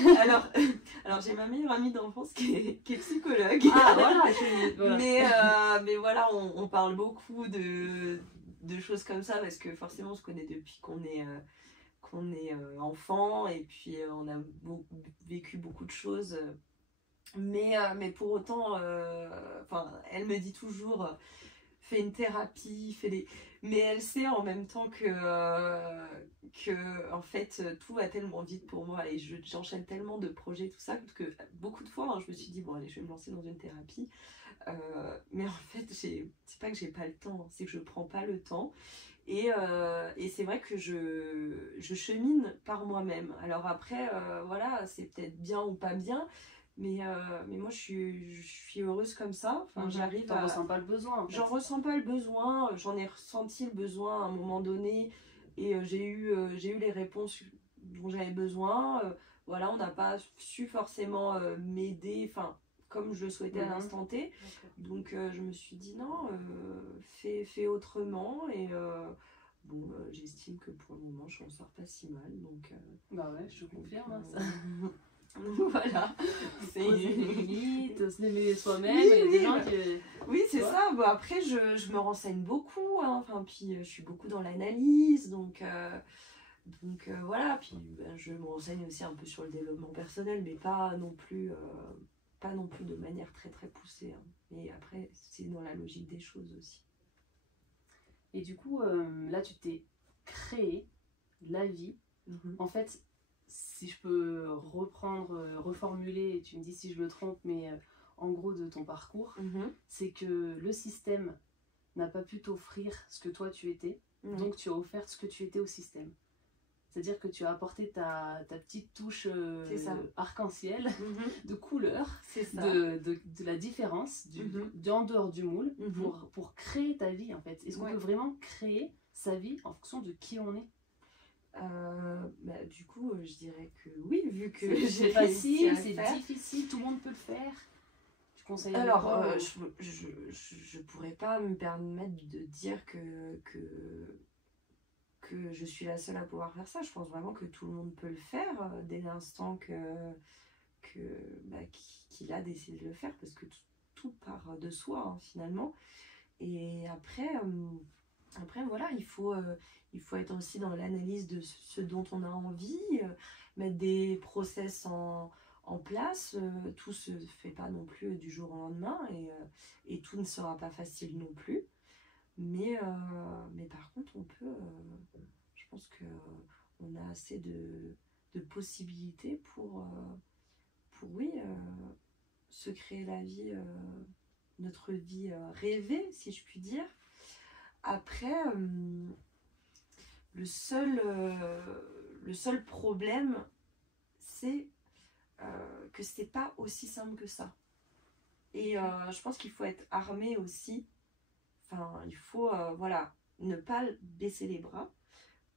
Alors j'ai ma meilleure amie d'enfance qui est psychologue. Ah voilà, voilà. Mais voilà, on parle beaucoup de choses comme ça parce que forcément on se connaît depuis qu'on est enfant et puis on a vécu beaucoup de choses. Mais pour autant, elle me dit toujours, fais une thérapie, fais des... Mais elle sait en même temps que en fait, tout va tellement vite pour moi et j'enchaîne tellement de projets, tout ça, que beaucoup de fois, hein, je me suis dit, bon, allez, je vais me lancer dans une thérapie. Mais en fait, c'est pas que j'ai pas le temps, c'est que je prends pas le temps. Et c'est vrai que je chemine par moi-même. Alors après, voilà, c'est peut-être bien ou pas bien, mais moi je suis heureuse comme ça. Enfin, j'arrive T'en ressens pas le besoin en fait. J'en ressens pas le besoin, j'en ai ressenti le besoin à un moment donné et j'ai eu les réponses dont j'avais besoin. Voilà, on n'a pas su forcément m'aider, enfin, comme je le souhaitais à l'instant T. Donc je me suis dit non, fais autrement et bon, j'estime que pour le moment je m'en sors pas si mal. Donc, bah ouais, je confirme hein, ça. Voilà, c'est Poser des limites, s'aimer soi-même, oui, il y a des oui, gens qui... oui, c'est ça. Bon, après, je me renseigne beaucoup, hein. Enfin, puis je suis beaucoup dans l'analyse, donc voilà. Puis je me renseigne aussi un peu sur le développement personnel, mais pas non plus de manière très très poussée, hein. Mais après, c'est dans la logique des choses aussi. Et du coup, là tu t'es créé la vie. En fait, si je peux reprendre, reformuler, et tu me dis si je me trompe, mais en gros de ton parcours, c'est que le système n'a pas pu t'offrir ce que toi tu étais, donc tu as offert ce que tu étais au système. C'est-à-dire que tu as apporté ta petite touche arc-en-ciel, de couleur, de la différence, en dehors du moule, pour créer ta vie en fait. Est-ce qu'on peut vraiment créer sa vie en fonction de qui on est? Bah, du coup, je dirais que oui, vu que c'est facile, c'est difficile, tout le monde peut le faire. Tu conseilles? Alors, je pourrais pas me permettre de dire que je suis la seule à pouvoir faire ça. Je pense vraiment que tout le monde peut le faire dès l'instant qu'il a décidé de le faire, parce que tout part de soi, hein, finalement. Et après voilà, il faut être aussi dans l'analyse de ce dont on a envie, mettre des process en place. Tout se fait pas non plus du jour au lendemain et tout ne sera pas facile non plus. Mais par contre, je pense qu'on a assez de possibilités pour oui, se créer la vie, notre vie rêvée, si je puis dire. Après, le seul problème, c'est que c'est pas aussi simple que ça. Et je pense qu'il faut être armé aussi. Enfin, il faut voilà, ne pas baisser les bras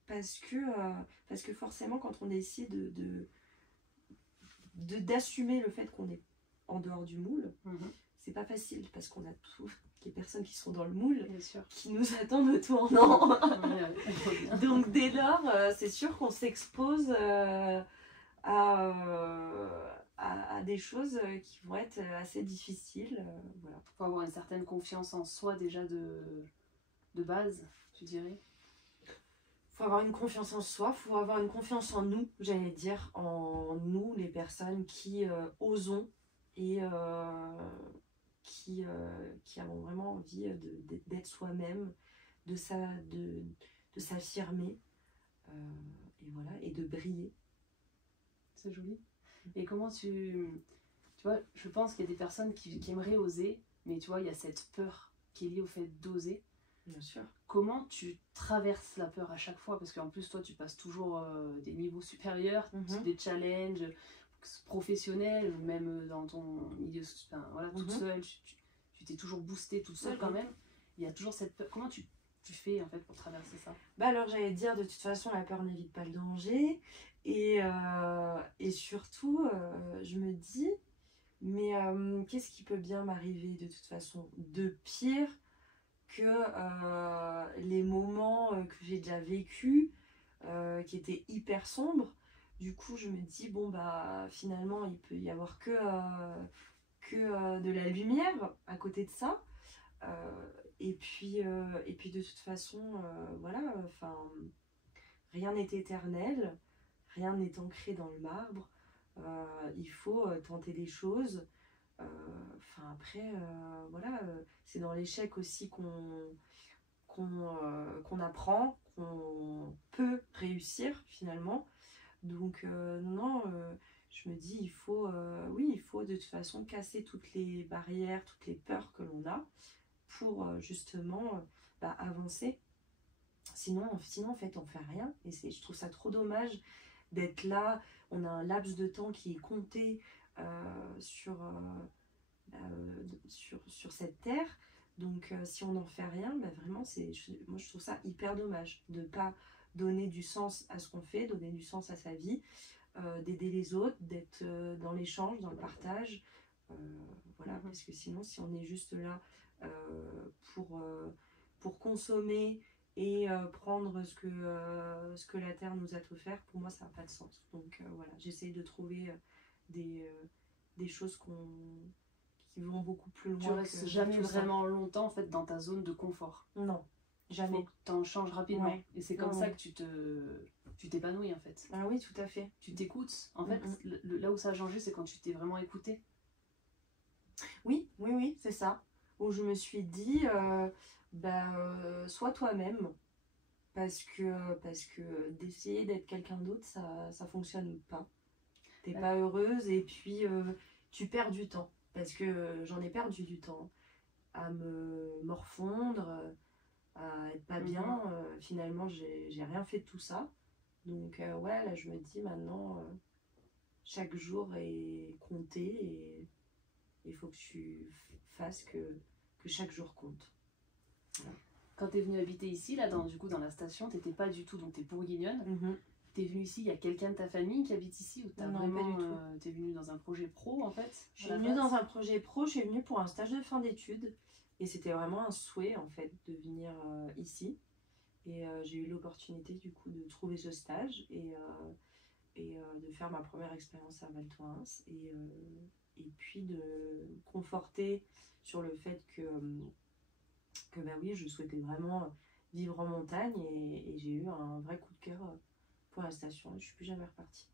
parce que forcément, quand on décide d'assumer le fait qu'on est en dehors du moule, c'est pas facile parce qu'on a toutes les personnes qui sont dans le moule qui nous attendent au tournant. Donc dès lors, c'est sûr qu'on s'expose à des choses qui vont être assez difficiles. Voilà. Il faut avoir une certaine confiance en soi déjà de base, tu dirais. Faut avoir une confiance en soi, faut avoir une confiance en nous, j'allais dire, en nous, les personnes qui osons et qui avons vraiment envie d'être soi-même, de s'affirmer, et voilà, et de briller. C'est joli. Et comment tu vois, je pense qu'il y a des personnes qui aimeraient oser, mais tu vois, il y a cette peur qui est liée au fait d'oser. Bien sûr. Comment tu traverses la peur à chaque fois? Parce qu'en plus, toi, tu passes toujours des niveaux supérieurs, des challenges professionnels, même dans ton milieu, enfin, voilà, toute seule, tu t'es toujours boostée toute seule quand même. Il y a toujours cette peur. Comment tu fais en fait pour traverser ça? Bah alors, j'allais dire, de toute façon, la peur n'évite pas le danger. Et surtout, je me dis, mais qu'est-ce qui peut bien m'arriver de toute façon de pire que les moments que j'ai déjà vécus, qui étaient hyper sombres. Du coup, je me dis, bon, bah, finalement, il peut y avoir que de la lumière à côté de ça. Et puis, de toute façon, voilà, enfin, rien n'est éternel, rien n'est ancré dans le marbre. Il faut tenter des choses. Enfin après, voilà, c'est dans l'échec aussi qu'on apprend, qu'on peut réussir finalement. Donc non, je me dis, oui, il faut de toute façon casser toutes les barrières, toutes les peurs que l'on a pour justement avancer. Sinon, en fait, on fait rien. Et je trouve ça trop dommage d'être là. On a un laps de temps qui est compté sur cette terre. Donc si on n'en fait rien, vraiment, moi je trouve ça hyper dommage de ne pas donner du sens à ce qu'on fait, donner du sens à sa vie, d'aider les autres, d'être dans l'échange, dans le partage. Voilà, parce que sinon, si on est juste là pour consommer et prendre ce que la terre nous a offert, pour moi ça n'a pas de sens. Donc voilà, j'essaye de trouver des choses qui vont beaucoup plus loin. Tu restes jamais vraiment longtemps en fait dans ta zone de confort. Non, jamais. Faut que t'en changes rapidement. Ouais. Et c'est comme ça que tu t'épanouis en fait. Ah oui, tout à fait. Tu t'écoutes. En fait, là où ça a changé, c'est quand tu t'es vraiment écouté. Oui, c'est ça. Où je me suis dit, sois toi-même. Parce que d'essayer d'être quelqu'un d'autre, ça fonctionne pas. T'es pas heureuse et puis tu perds du temps. Parce que j'en ai perdu du temps à me morfondre, à être pas bien. Finalement, j'ai rien fait de tout ça. Donc ouais, là je me dis maintenant, chaque jour est compté et il faut que tu fasses que chaque jour compte. Voilà. Quand t'es venue habiter ici, là, du coup, dans la station, t'étais pas du tout, donc t'es bourguignonne. T'es venue ici, il y a quelqu'un de ta famille qui habite ici ou Non, pas du tout. T'es venue dans un projet pro en fait? Je suis venue dans un projet pro, je suis venue pour un stage de fin d'études et c'était vraiment un souhait en fait de venir ici. Et j'ai eu l'opportunité du coup de trouver ce stage et de faire ma première expérience à Val Thorens et puis de conforter sur le fait que oui, je souhaitais vraiment vivre en montagne et j'ai eu un vrai coup de cœur pour la station et je suis plus jamais repartie.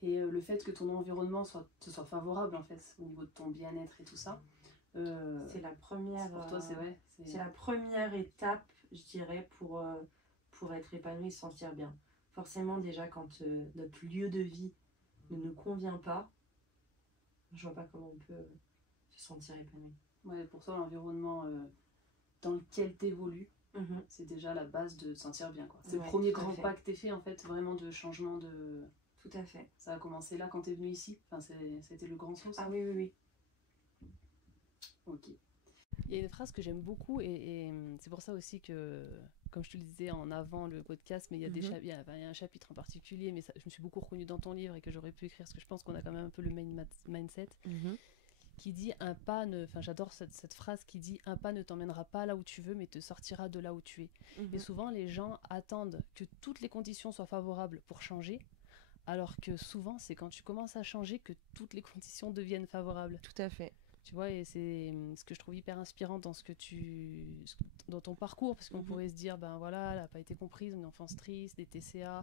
Et le fait que ton environnement te soit favorable en fait au niveau de ton bien-être et tout ça, c'est la première pour toi, c'est la première étape, je dirais, pour être épanoui et se sentir bien. Forcément, déjà quand notre lieu de vie ne nous convient pas, je vois pas comment on peut se sentir épanoui. Ouais, pour toi l'environnement dans lequel t'évolues, C'est déjà la base de se sentir bien, quoi. C'est Ouais, le premier tout à grand fait. pas que t'aies fait, en fait, vraiment de changement de... Tout à fait. Ça a commencé là quand t'es venue ici? Enfin, c'était le grand saut, ça? Ah oui, oui, oui. Ok. Il y a une phrase que j'aime beaucoup et c'est pour ça aussi que, comme je te le disais en avant le podcast, mais il y a, il y a un chapitre en particulier, mais ça, je me suis beaucoup reconnue dans ton livre et que j'aurais pu écrire, parce que je pense qu'on a quand même un peu le même mindset, qui dit un pas ne... Enfin, j'adore cette phrase qui dit un pas ne t'emmènera pas là où tu veux, mais te sortira de là où tu es. Et souvent, les gens attendent que toutes les conditions soient favorables pour changer, alors que souvent, c'est quand tu commences à changer que toutes les conditions deviennent favorables. Tout à fait. Tu vois, et c'est ce que je trouve hyper inspirant dans dans ton parcours, parce qu'on pourrait se dire, ben voilà, elle n'a pas été comprise, une enfance triste, des TCA,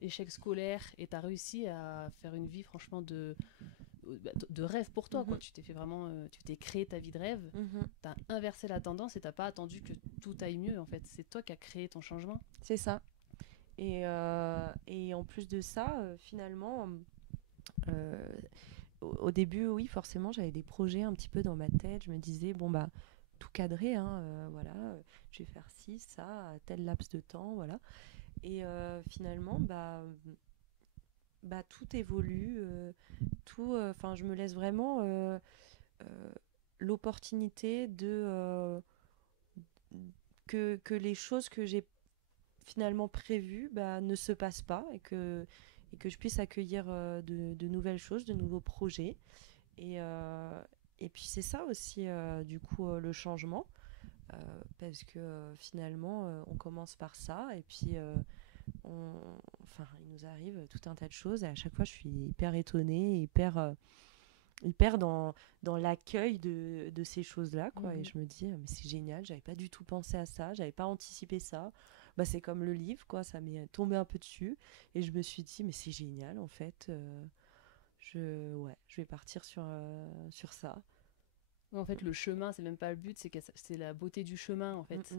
échec scolaire, et tu as réussi à faire une vie franchement de rêve pour toi, quoi. Tu t'es fait vraiment, tu t'es créé ta vie de rêve, tu as inversé la tendance et t'as pas attendu que tout aille mieux, en fait. C'est toi qui as créé ton changement. C'est ça. Et en plus de ça, finalement, au début, oui, forcément, j'avais des projets un petit peu dans ma tête. Je me disais, bon, bah, tout cadré, hein, voilà, je vais faire ci, ça, à tel laps de temps, voilà. Et finalement, tout évolue, enfin, je me laisse vraiment l'opportunité que les choses que j'ai finalement prévues ne se passent pas et que je puisse accueillir de nouvelles choses, de nouveaux projets. Et, et puis c'est ça aussi, du coup, le changement. Parce que finalement, on commence par ça et puis enfin, il nous arrive tout un tas de choses et à chaque fois, je suis hyper étonnée, hyper dans l'accueil de ces choses-là, quoi. Et je me dis, mais c'est génial, j'avais pas du tout pensé à ça, j'avais pas anticipé ça. Bah, c'est comme le livre, quoi, ça m'est tombé un peu dessus. Et je me suis dit, mais c'est génial, en fait. Ouais, je vais partir sur ça. En fait, le chemin, c'est même pas le but, c'est la beauté du chemin, en fait.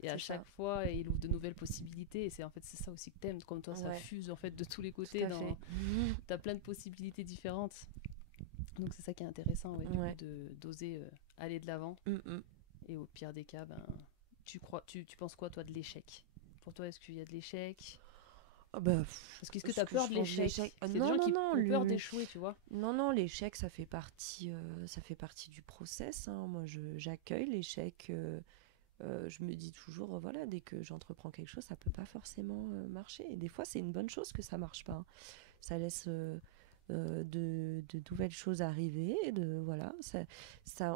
Et à C'est chaque ça. fois, il ouvre de nouvelles possibilités. Et c'est en fait c'est ça aussi que t'aimes. Comme toi, ça Ouais, fuse en fait de tous les tout côtés. à fait. T'as plein de possibilités différentes. Donc c'est ça qui est intéressant, ouais, du coup, Ouais. d'oser aller de l'avant. Mm, mm. Et au pire des cas, ben, tu penses quoi, toi, de l'échec? Pour toi, est-ce qu'il y a de l'échec? Ah bah, Parce que est-ce que ce t'as que peur je de pense de l'échec? l'échec. C'est des Non, gens non, qui non. ont peur d'échouer, tu vois. Non, non, l'échec, ça fait partie du process, hein. Moi, j'accueille l'échec. Je me dis toujours, voilà, dès que j'entreprends quelque chose, ça peut pas forcément marcher. Et des fois, c'est une bonne chose que ça marche pas, hein. Ça laisse de nouvelles choses arriver. Voilà,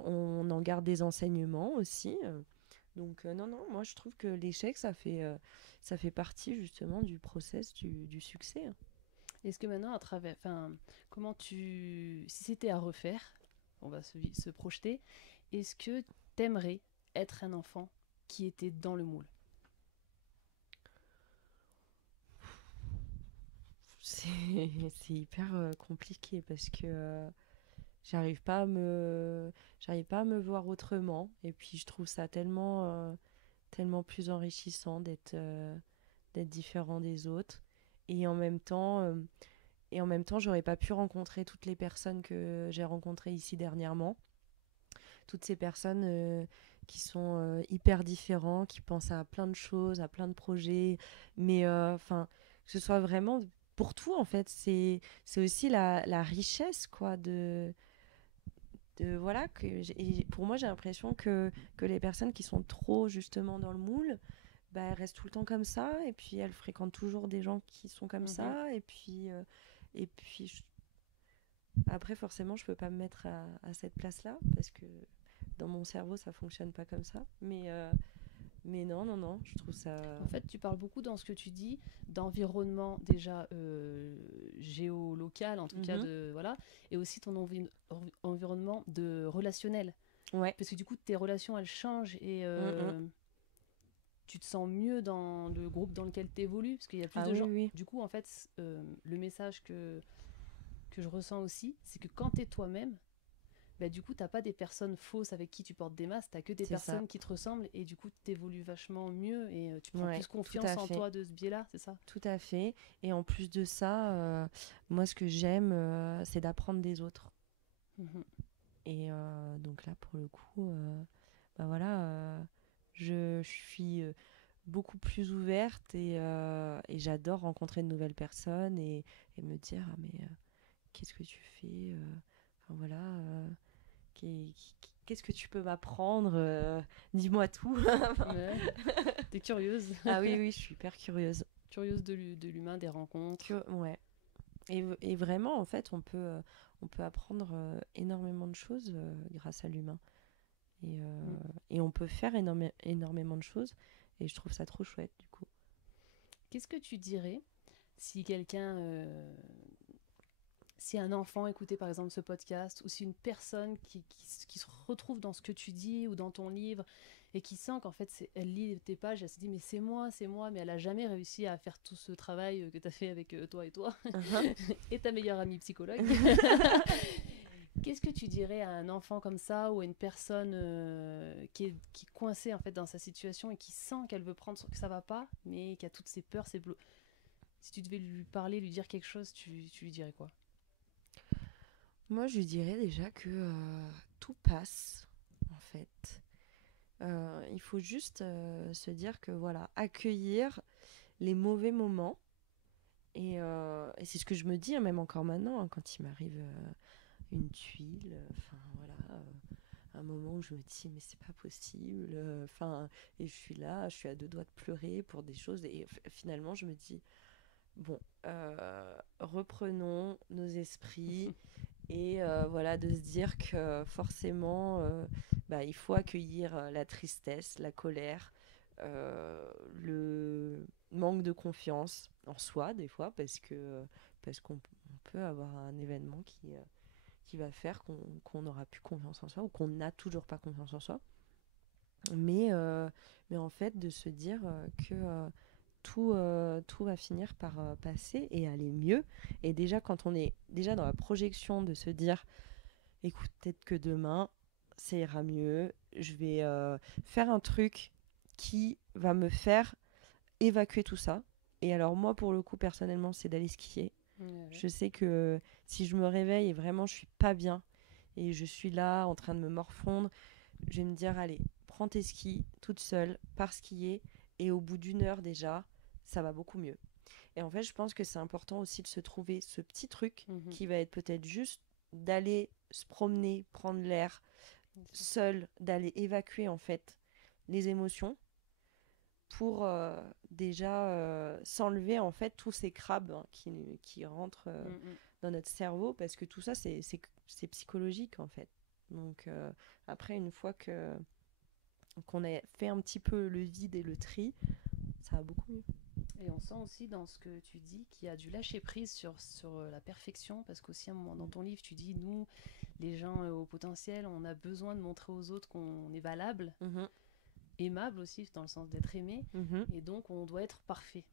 on en garde des enseignements aussi. Donc, non, non, moi, je trouve que l'échec, ça fait partie justement du process du succès, hein. Est-ce que maintenant, à travers, enfin, comment tu, si c'était à refaire, on va se projeter, est-ce que t'aimerais être un enfant qui était dans le moule? C'est c'est hyper compliqué parce que j'arrive pas à me j'arrive pas à me voir autrement et puis je trouve ça tellement plus enrichissant d'être différent des autres et en même temps j'aurais pas pu rencontrer toutes les personnes que j'ai rencontrées ici dernièrement, toutes ces personnes qui sont hyper différents, qui pensent à plein de choses, à plein de projets, mais enfin que ce soit vraiment pour tout en fait, c'est aussi la richesse quoi de voilà et pour moi j'ai l'impression que les personnes qui sont trop justement dans le moule, bah, elles restent tout le temps comme ça et puis elles fréquentent toujours des gens qui sont comme ça et puis après forcément je peux pas me mettre à cette place là parce que dans mon cerveau ça fonctionne pas comme ça mais non non non je trouve ça En fait, tu parles beaucoup dans ce que tu dis d'environnement déjà géolocal, en tout cas de voilà, et aussi ton environnement de relationnel. ouais. Parce que du coup, tes relations elles changent et Mm. tu te sens mieux dans le groupe dans lequel tu évolues, parce qu'il y a plus Ah de oui gens. oui Du coup, en fait, le message que je ressens aussi, c'est que quand tu es toi-même, bah, du coup, t'as pas des personnes fausses avec qui tu portes des masques, t'as que des c'est ça personnes qui te ressemblent et du coup, t'évolues vachement mieux et tu prends ouais plus tout confiance à en fait. toi de ce biais-là, c'est ça? Tout à fait. Et en plus de ça, moi, ce que j'aime, c'est d'apprendre des autres. Mhm. Et donc là, pour le coup, bah voilà, Je suis beaucoup plus ouverte et j'adore rencontrer de nouvelles personnes et me dire ah mais qu'est-ce que tu fais enfin voilà qu'est-ce que tu peux m'apprendre dis-moi tout. Ouais. T'es curieuse. Ah oui oui je suis hyper curieuse. Curieuse de l'humain, des rencontres. Ouais. Et vraiment en fait on peut apprendre énormément de choses grâce à l'humain et, Mm. et on peut faire énormément de choses et je trouve ça trop chouette du coup. Qu'est-ce que tu dirais si quelqu'un, si un enfant écoutait par exemple ce podcast, ou si une personne qui se retrouve dans ce que tu dis ou dans ton livre et qui sent qu'en fait elle lit tes pages, elle se dit mais c'est moi, mais elle a jamais réussi à faire tout ce travail que tu as fait avec toi et toi Uh-huh. et ta meilleure amie psychologue. Qu'est-ce que tu dirais à un enfant comme ça ou à une personne qui est coincée en fait dans sa situation et qui sent qu'elle veut prendre, que ça va pas, mais qui a toutes ses peurs, ses blocs. Si tu devais lui parler, lui dire quelque chose, tu lui dirais quoi? Moi je lui dirais déjà que tout passe en fait. Il faut juste se dire que voilà, accueillir les mauvais moments. Et c'est ce que je me dis, hein, même encore maintenant, hein, quand il m'arrive une tuile, enfin voilà, un moment où je me dis mais c'est pas possible, enfin, et je suis là, je suis à deux doigts de pleurer pour des choses, et finalement je me dis bon, reprenons nos esprits, et voilà, de se dire que forcément, bah, il faut accueillir la tristesse, la colère, le manque de confiance en soi des fois, parce qu'on on peut avoir un événement qui va faire qu'on n'aura plus confiance en soi ou qu'on n'a toujours pas confiance en soi. Mais en fait, de se dire que tout va finir par passer et aller mieux. Et déjà, quand on est déjà dans la projection de se dire, écoute, peut-être que demain, ça ira mieux, je vais faire un truc qui va me faire évacuer tout ça. Et alors moi, pour le coup, personnellement, c'est d'aller skier. Ouais. Je sais que si je me réveille et vraiment je suis pas bien et je suis là en train de me morfondre, je vais me dire, allez, prends tes skis toute seule, pars skier, et au bout d'une heure déjà, ça va beaucoup mieux. Et en fait, je pense que c'est important aussi de se trouver ce petit truc Mhm. qui va être peut-être juste d'aller se promener, prendre l'air, Bien sûr. seul, d'aller évacuer en fait les émotions pour déjà s'enlever en fait tous ces crabes hein, qui rentrent Mhm. dans notre cerveau parce que tout ça c'est psychologique en fait. Donc après une fois que qu'on a fait un petit peu le vide et le tri, ça va beaucoup mieux. Et on sent aussi dans ce que tu dis qu'il y a du lâcher prise sur la perfection, parce qu'aussi à un moment dans ton livre, tu dis, nous, les gens au potentiel, on a besoin de montrer aux autres qu'on est valable, Mhm, aimable aussi, dans le sens d'être aimé, mhm. et donc on doit être parfait.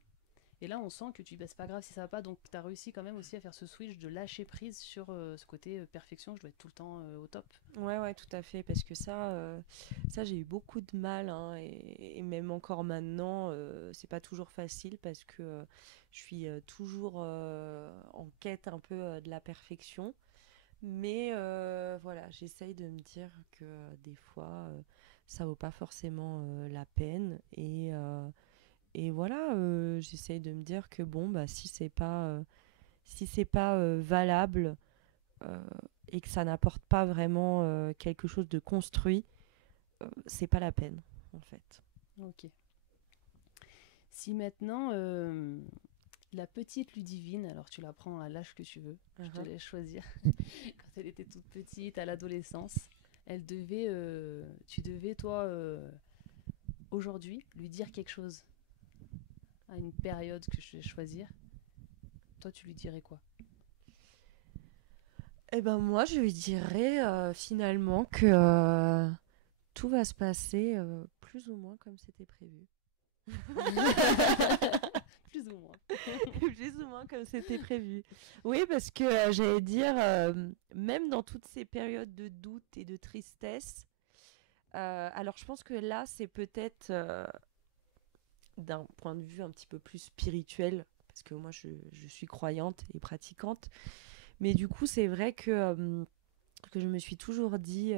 Et là, on sent que tu, bah, c'est pas grave si ça va pas, donc tu as réussi quand même aussi à faire ce switch de lâcher prise sur ce côté perfection, je dois être tout le temps au top. Ouais, ouais, tout à fait, parce que ça j'ai eu beaucoup de mal, hein, et même encore maintenant, c'est pas toujours facile parce que je suis toujours en quête un peu de la perfection. Mais voilà, j'essaye de me dire que des fois, ça vaut pas forcément la peine. Et voilà, j'essaye de me dire que bon, bah, si c'est pas valable euh, et que ça n'apporte pas vraiment quelque chose de construit, c'est pas la peine, en fait. Ok. Si maintenant, la petite Ludivine, alors tu la prends à l'âge que tu veux, je te Mhm. laisse choisir, quand elle était toute petite, à l'adolescence, tu devais, toi, aujourd'hui, lui dire quelque chose à une période que je vais choisir. Toi, tu lui dirais quoi? Eh ben moi, je lui dirais finalement que tout va se passer plus ou moins comme c'était prévu. Plus ou moins. Plus ou moins comme c'était prévu. Oui, parce que j'allais dire, même dans toutes ces périodes de doute et de tristesse, alors je pense que là, c'est peut-être d'un point de vue un petit peu plus spirituel, parce que moi, je suis croyante et pratiquante. Mais du coup, c'est vrai que je me suis toujours dit,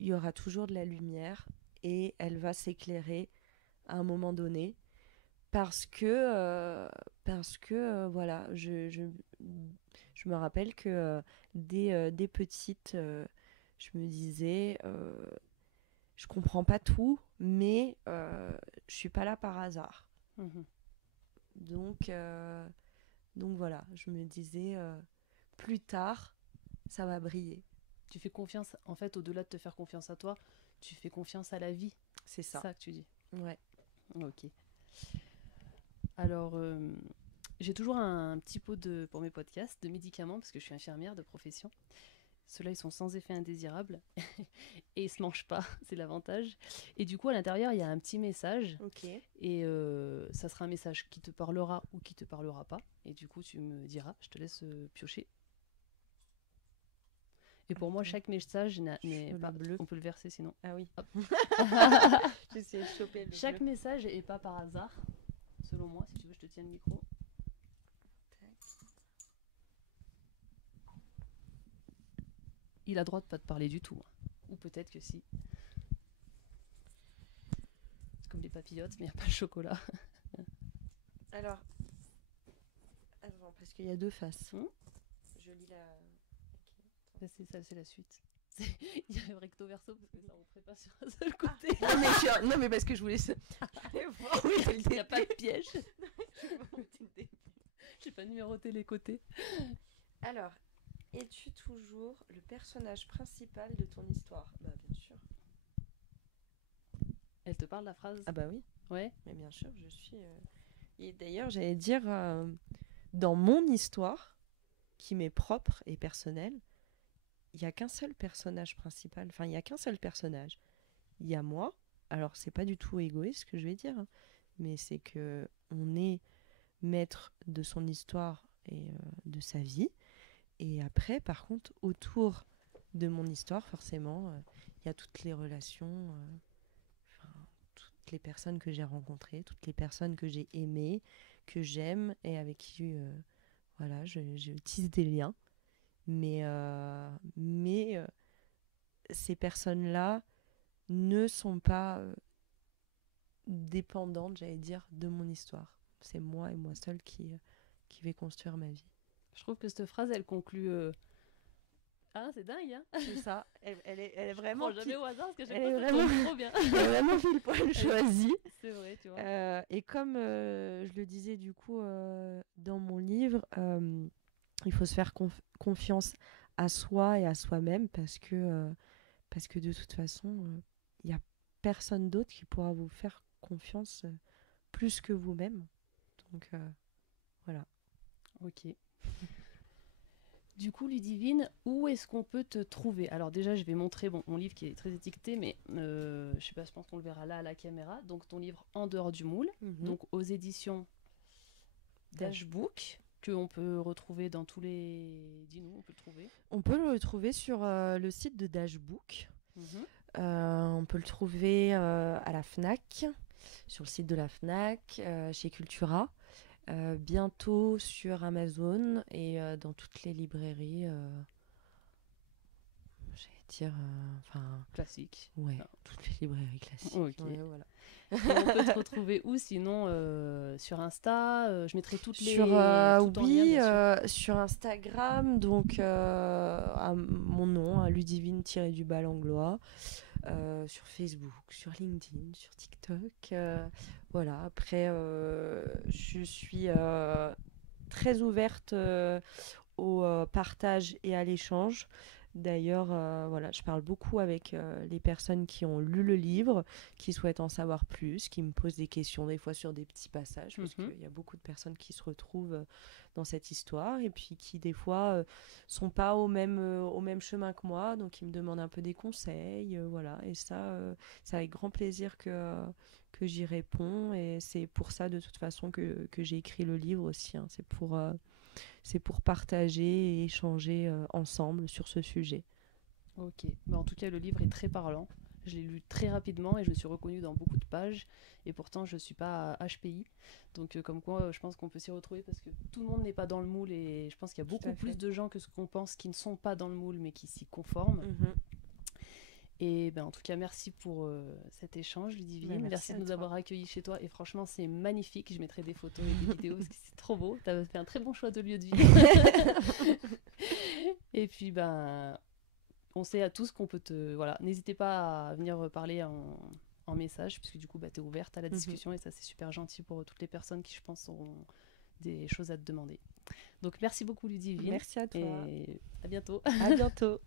il y aura toujours de la lumière et elle va s'éclairer à un moment donné parce que voilà, je me rappelle que dès petite, je me disais, je comprends pas tout, mais je suis pas là par hasard. Mhm. Donc, donc voilà, je me disais, plus tard, ça va briller. Tu fais confiance, en fait, au-delà de te faire confiance à toi, tu fais confiance à la vie. C'est C'est ça. ça que tu dis. Ouais. Ok. Alors, j'ai toujours un petit pot pour mes podcasts de médicaments parce que je suis infirmière de profession. Ceux-là, ils sont sans effet indésirable et ils se mangent pas, c'est l'avantage. Et du coup, à l'intérieur, il y a un petit message Ok. et ça sera un message qui te parlera ou qui te parlera pas. Et du coup, tu me diras, je te laisse piocher. Et pour moi, Attends, chaque message je n'est veux pas. le bleu. On peut le verser sinon. Ah oui. Hop. J'essaie de choper le Chaque bleu. message est pas par hasard, selon moi. Si tu veux, je te tiens le micro. Il a droit de pas te parler du tout. Hein. Ou peut-être que si. C'est comme des papillotes, mais il n'y a pas le chocolat. Alors, attends, parce qu'il y a deux faces. Hmm. Je lis la. Ça, c'est ça, c'est la suite. Il y a le recto verso parce que ça on ferait pas sur un seul côté. Non, mais parce que je voulais voir. Oui, il n'y a pas de piège. J'ai pas numéroté les côtés. Alors, es-tu toujours le personnage principal de ton histoire? Bah, bien sûr. Elle te parle la phrase? Ah, bah oui. Ouais. Mais bien sûr, je suis. Et d'ailleurs, j'allais dire, dans mon histoire, qui m'est propre et personnelle, il n'y a qu'un seul personnage principal. Enfin, il n'y a qu'un seul personnage. Il y a moi. Alors, c'est pas du tout égoïste ce que je vais dire, hein, mais c'est que on est maître de son histoire et de sa vie. Et après, par contre, autour de mon histoire, forcément, il y a toutes les relations, enfin, toutes les personnes que j'ai rencontrées, toutes les personnes que j'ai aimées, que j'aime et avec qui voilà, je tisse des liens. Mais ces personnes-là ne sont pas dépendantes, j'allais dire, de mon histoire. C'est moi et moi seule qui vais construire ma vie. Je trouve que cette phrase, elle conclut. Ah, c'est dingue, hein? C'est ça. Elle est vraiment. Je prends jamais au hasard parce que chaque elle fois, est ça vraiment- tombe trop bien. Elle est vraiment pile poil choisie. C'est vrai, tu vois. Et comme je le disais du coup dans mon livre, il faut se faire confiance à soi et à soi-même parce que de toute façon, il n'y a personne d'autre qui pourra vous faire confiance plus que vous-même. Donc voilà. Ok. Du coup, Ludivine, où est-ce qu'on peut te trouver? Alors déjà, je vais montrer mon livre qui est très étiqueté, mais je sais pas, je pense qu'on le verra là à la caméra. Donc ton livre En dehors du moule, donc aux éditions Dashbook, qu'on peut retrouver dans tous les... Dis-nous, on peut le trouver. On peut le retrouver sur le site de Dashbook. On peut le trouver à la FNAC, sur le site de la FNAC, chez Cultura. Bientôt sur Amazon et dans toutes les librairies, j'allais dire, enfin, Classique. ouais, Ah. toutes les librairies classiques. Ok. Ouais, voilà. Et on peut te retrouver où sinon sur Insta? Je mettrai toutes les... Sur, tout en lien, oui, bien sûr. sur Instagram, donc à mon nom, à Ludivine-du-bas Langlois. Sur Facebook, sur LinkedIn, sur TikTok. Voilà. Après, je suis très ouverte au partage et à l'échange. D'ailleurs, voilà, je parle beaucoup avec les personnes qui ont lu le livre, qui souhaitent en savoir plus, qui me posent des questions des fois sur des petits passages, parce qu'il y a beaucoup de personnes qui se retrouvent dans cette histoire et puis qui des fois sont pas au même chemin que moi, donc qui me demandent un peu des conseils, voilà. Et ça, c'est avec grand plaisir que j'y réponds et c'est pour ça de toute façon que j'ai écrit le livre aussi, hein. C'est pour partager et échanger ensemble sur ce sujet. Ok. Bah, en tout cas, le livre est très parlant. Je l'ai lu très rapidement et je me suis reconnue dans beaucoup de pages. Et pourtant, je ne suis pas HPI. Donc, comme quoi, je pense qu'on peut s'y retrouver parce que tout le monde n'est pas dans le moule. Et je pense qu'il y a beaucoup plus de gens que ce qu'on pense qui ne sont pas dans le moule mais qui s'y conforment. Et ben, en tout cas, merci pour cet échange, Ludivine. Merci de nous avoir accueillis chez toi. Et franchement, c'est magnifique. Je mettrai des photos et des vidéos parce que c'est trop beau. Tu as fait un très bon choix de lieu de vie. Et puis, ben, on sait à tous qu'on peut te... Voilà, n'hésitez pas à venir parler en message, puisque du coup, bah, tu es ouverte à la discussion et ça, c'est super gentil pour toutes les personnes qui, je pense, auront des choses à te demander. Donc, merci beaucoup, Ludivine. Merci à toi. Et à bientôt. À bientôt.